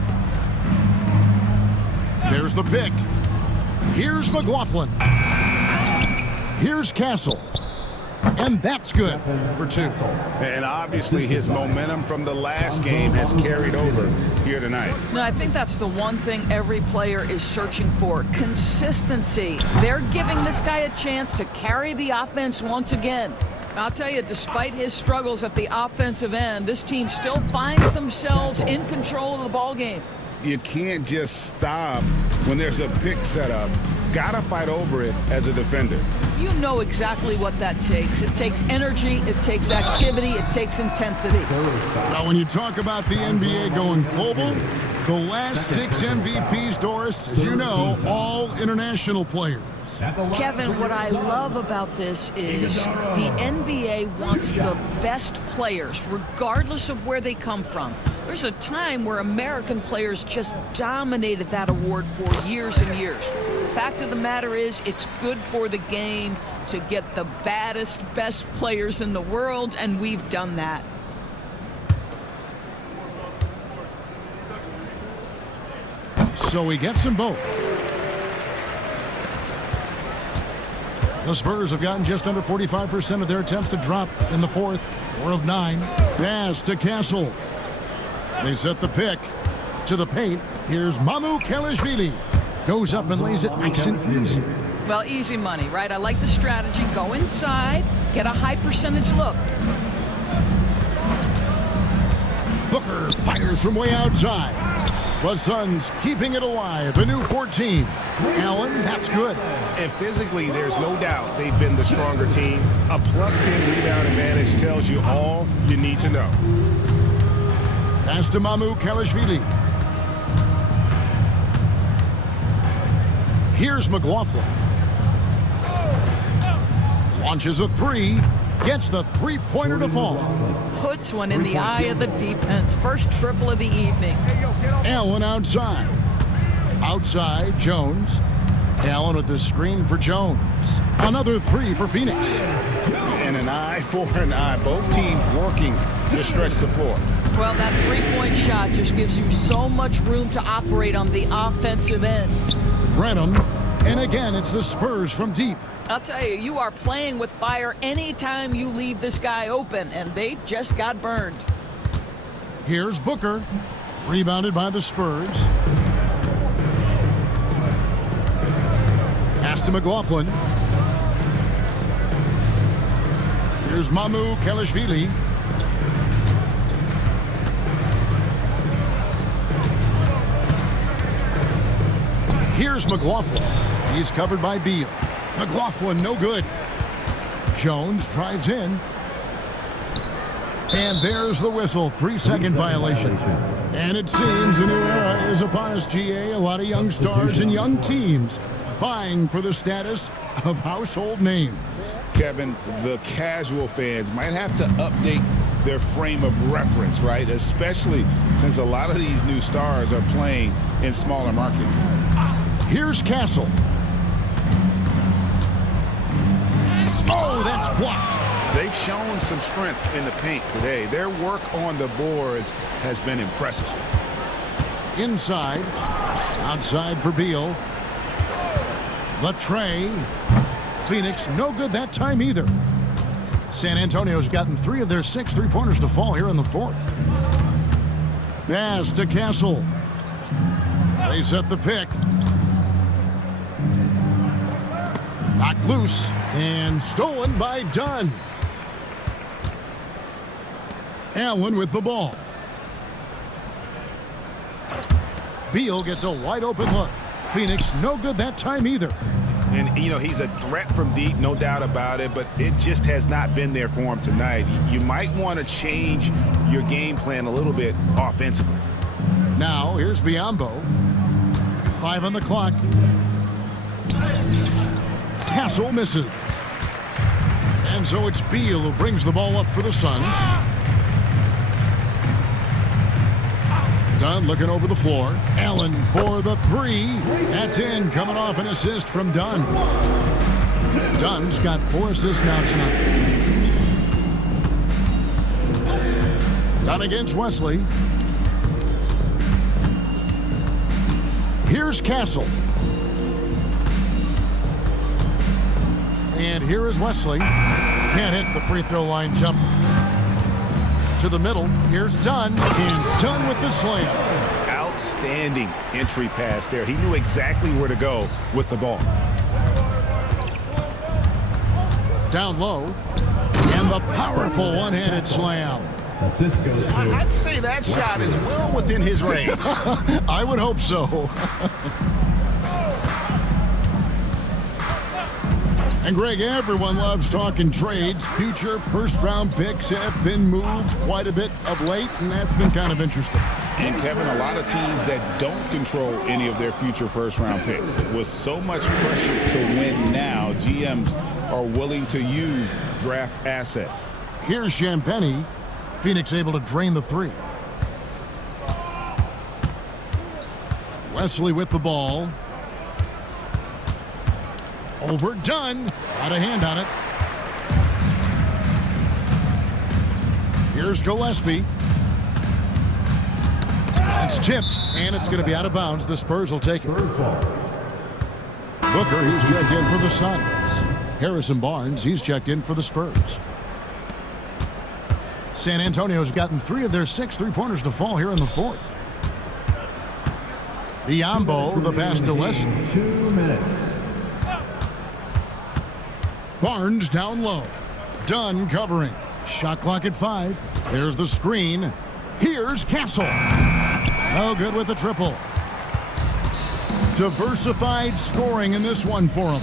There's the pick. Here's McLaughlin. Here's Castle. And that's good for 2. And obviously his momentum from the last game has carried over here tonight. No, I think that's the one thing every player is searching for. Consistency. They're giving this guy a chance to carry the offense once again. I'll tell you, despite his struggles at the offensive end, this team still finds themselves in control of the ball game. You can't just stop when there's a pick set up. Gotta fight over it as a defender. You know exactly what that takes. It takes energy, it takes activity, it takes intensity. Now, when you talk about the NBA going global, the last 6 MVPs, Doris, as you know, all international players. Kevin, what I love about this is the NBA wants the best players, regardless of where they come from. There's a time where American players just dominated that award for years and years. The fact of the matter is, it's good for the game to get the baddest, best players in the world, and we've done that. So he gets them both. The Spurs have gotten just under 45% of their attempts to drop in the fourth. 4 of 9. Pass to Castle. They set the pick to the paint. Here's Mamu Kalashvili. Goes up and lays it nice and easy. Well, easy money, right? I like the strategy. Go inside, get a high percentage look. Booker fires from way outside. The Suns keeping it alive. A new 14. Allen, that's good. And physically, there's no doubt they've been the stronger team. A +10 rebound advantage tells you all you need to know. Pass to Mamu Kalashvili. Here's McLaughlin. Launches a 3. Gets the 3-pointer to fall. Puts one in the eye of the defense. First triple of the evening. Allen outside. Outside, Jones. Allen with the screen for Jones. Another 3 for Phoenix. And an eye for an eye. Both teams working to stretch the floor. Well, that 3-point shot just gives you so much room to operate on the offensive end. Branham. And again, it's the Spurs from deep. I'll tell you, you are playing with fire anytime you leave this guy open, and they just got burned. Here's Booker. Rebounded by the Spurs. Pass to McLaughlin. Here's Mamu Kalashvili. Here's McLaughlin. He's covered by Beal. McLaughlin, no good. Jones drives in. And there's the whistle. 3-second violation. And it seems a new era is upon us, GA. A lot of young stars and young teams vying for the status of household names. Kevin, the casual fans might have to update their frame of reference, right? Especially since a lot of these new stars are playing in smaller markets. Here's Castle. Oh, that's blocked. They've shown some strength in the paint today. Their work on the boards has been impressive. Inside. Outside for Beal. The tray. Phoenix, no good that time either. San Antonio's gotten 3 of their 6 3-pointers to fall here in the 4th. Pass to Castle. They set the pick. Knocked loose and stolen by Dunn. Allen with the ball. Beal gets a wide open look. Phoenix no good that time either. And, you know, he's a threat from deep, no doubt about it, but it just has not been there for him tonight. You might want to change your game plan a little bit offensively. Now, here's Biyombo. 5 on the clock. Castle misses. And so it's Beal who brings the ball up for the Suns. Dunn looking over the floor. Allen for the 3. That's in, coming off an assist from Dunn. Dunn's got 4 assists now tonight. Dunn against Wesley. Here's Castle. And here is Wesley. Can't hit the free throw line jump. To the middle. Here's Dunn. And Dunn with the slam. Outstanding entry pass there. He knew exactly where to go with the ball. Down low. And the powerful one-handed slam. I'd say that shot is well within his range. I would hope so. And Greg, everyone loves talking trades. Future first-round picks have been moved quite a bit of late, and that's been kind of interesting. And Kevin, a lot of teams that don't control any of their future first-round picks. With so much pressure to win now, GMs are willing to use draft assets. Here's Champagnie. Phoenix able to drain the 3. Wesley with the ball. Over Dunn. Got a hand on it. Here's Gillespie. It's tipped, and it's going to be out of bounds. The Spurs will take it. Booker, he's checked in for the Suns. Harrison Barnes, he's checked in for the Spurs. San Antonio's gotten 3 of their 6 3-pointers to fall here in the 4th. Biyombo, the pass to Wesley. 2 minutes. Barnes down low. Dunn covering. Shot clock at 5. There's the screen. Here's Castle. Oh, good with the triple. Diversified scoring in this one for him.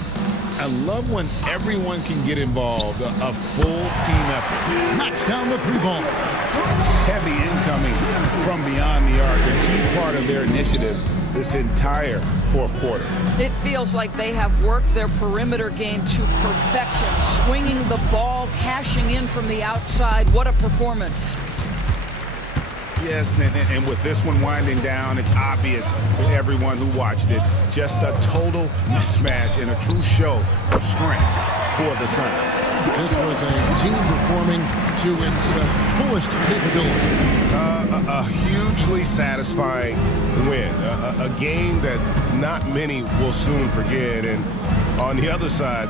I love when everyone can get involved, a full team effort. Knocks down the 3-ball. Heavy incoming from beyond the arc, a key part of their initiative this entire 4th quarter. It feels like they have worked their perimeter game to perfection, swinging the ball, cashing in from the outside. What a performance. Yes, and with this one winding down, it's obvious to everyone who watched it. Just a total mismatch and a true show of strength for the Suns. This was a team performing to its fullest capability. A hugely satisfying win. A game that not many will soon forget. And on the other side,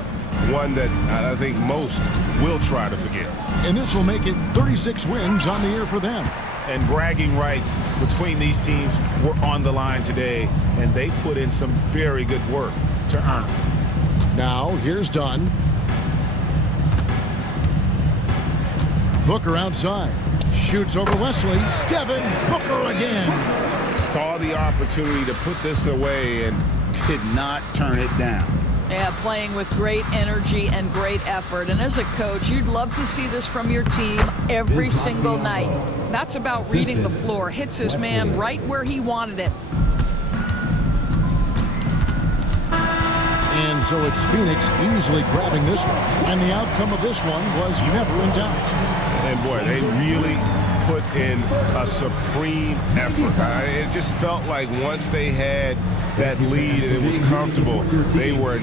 one that I think most will try to forget. And this will make it 36 wins on the year for them. And bragging rights between these teams were on the line today, and they put in some very good work to earn it. Now, here's Dunn. Booker outside. Shoots over Wesley. Devin Booker again. Saw the opportunity to put this away and did not turn it down. Yeah, playing with great energy and great effort. And as a coach, you'd love to see this from your team every single night. That's about reading the floor. Hits his man right where he wanted it. And so it's Phoenix easily grabbing this one. And the outcome of this one was never in doubt. And boy, they really put in a supreme effort. It just felt like once they had that lead and it was comfortable, they were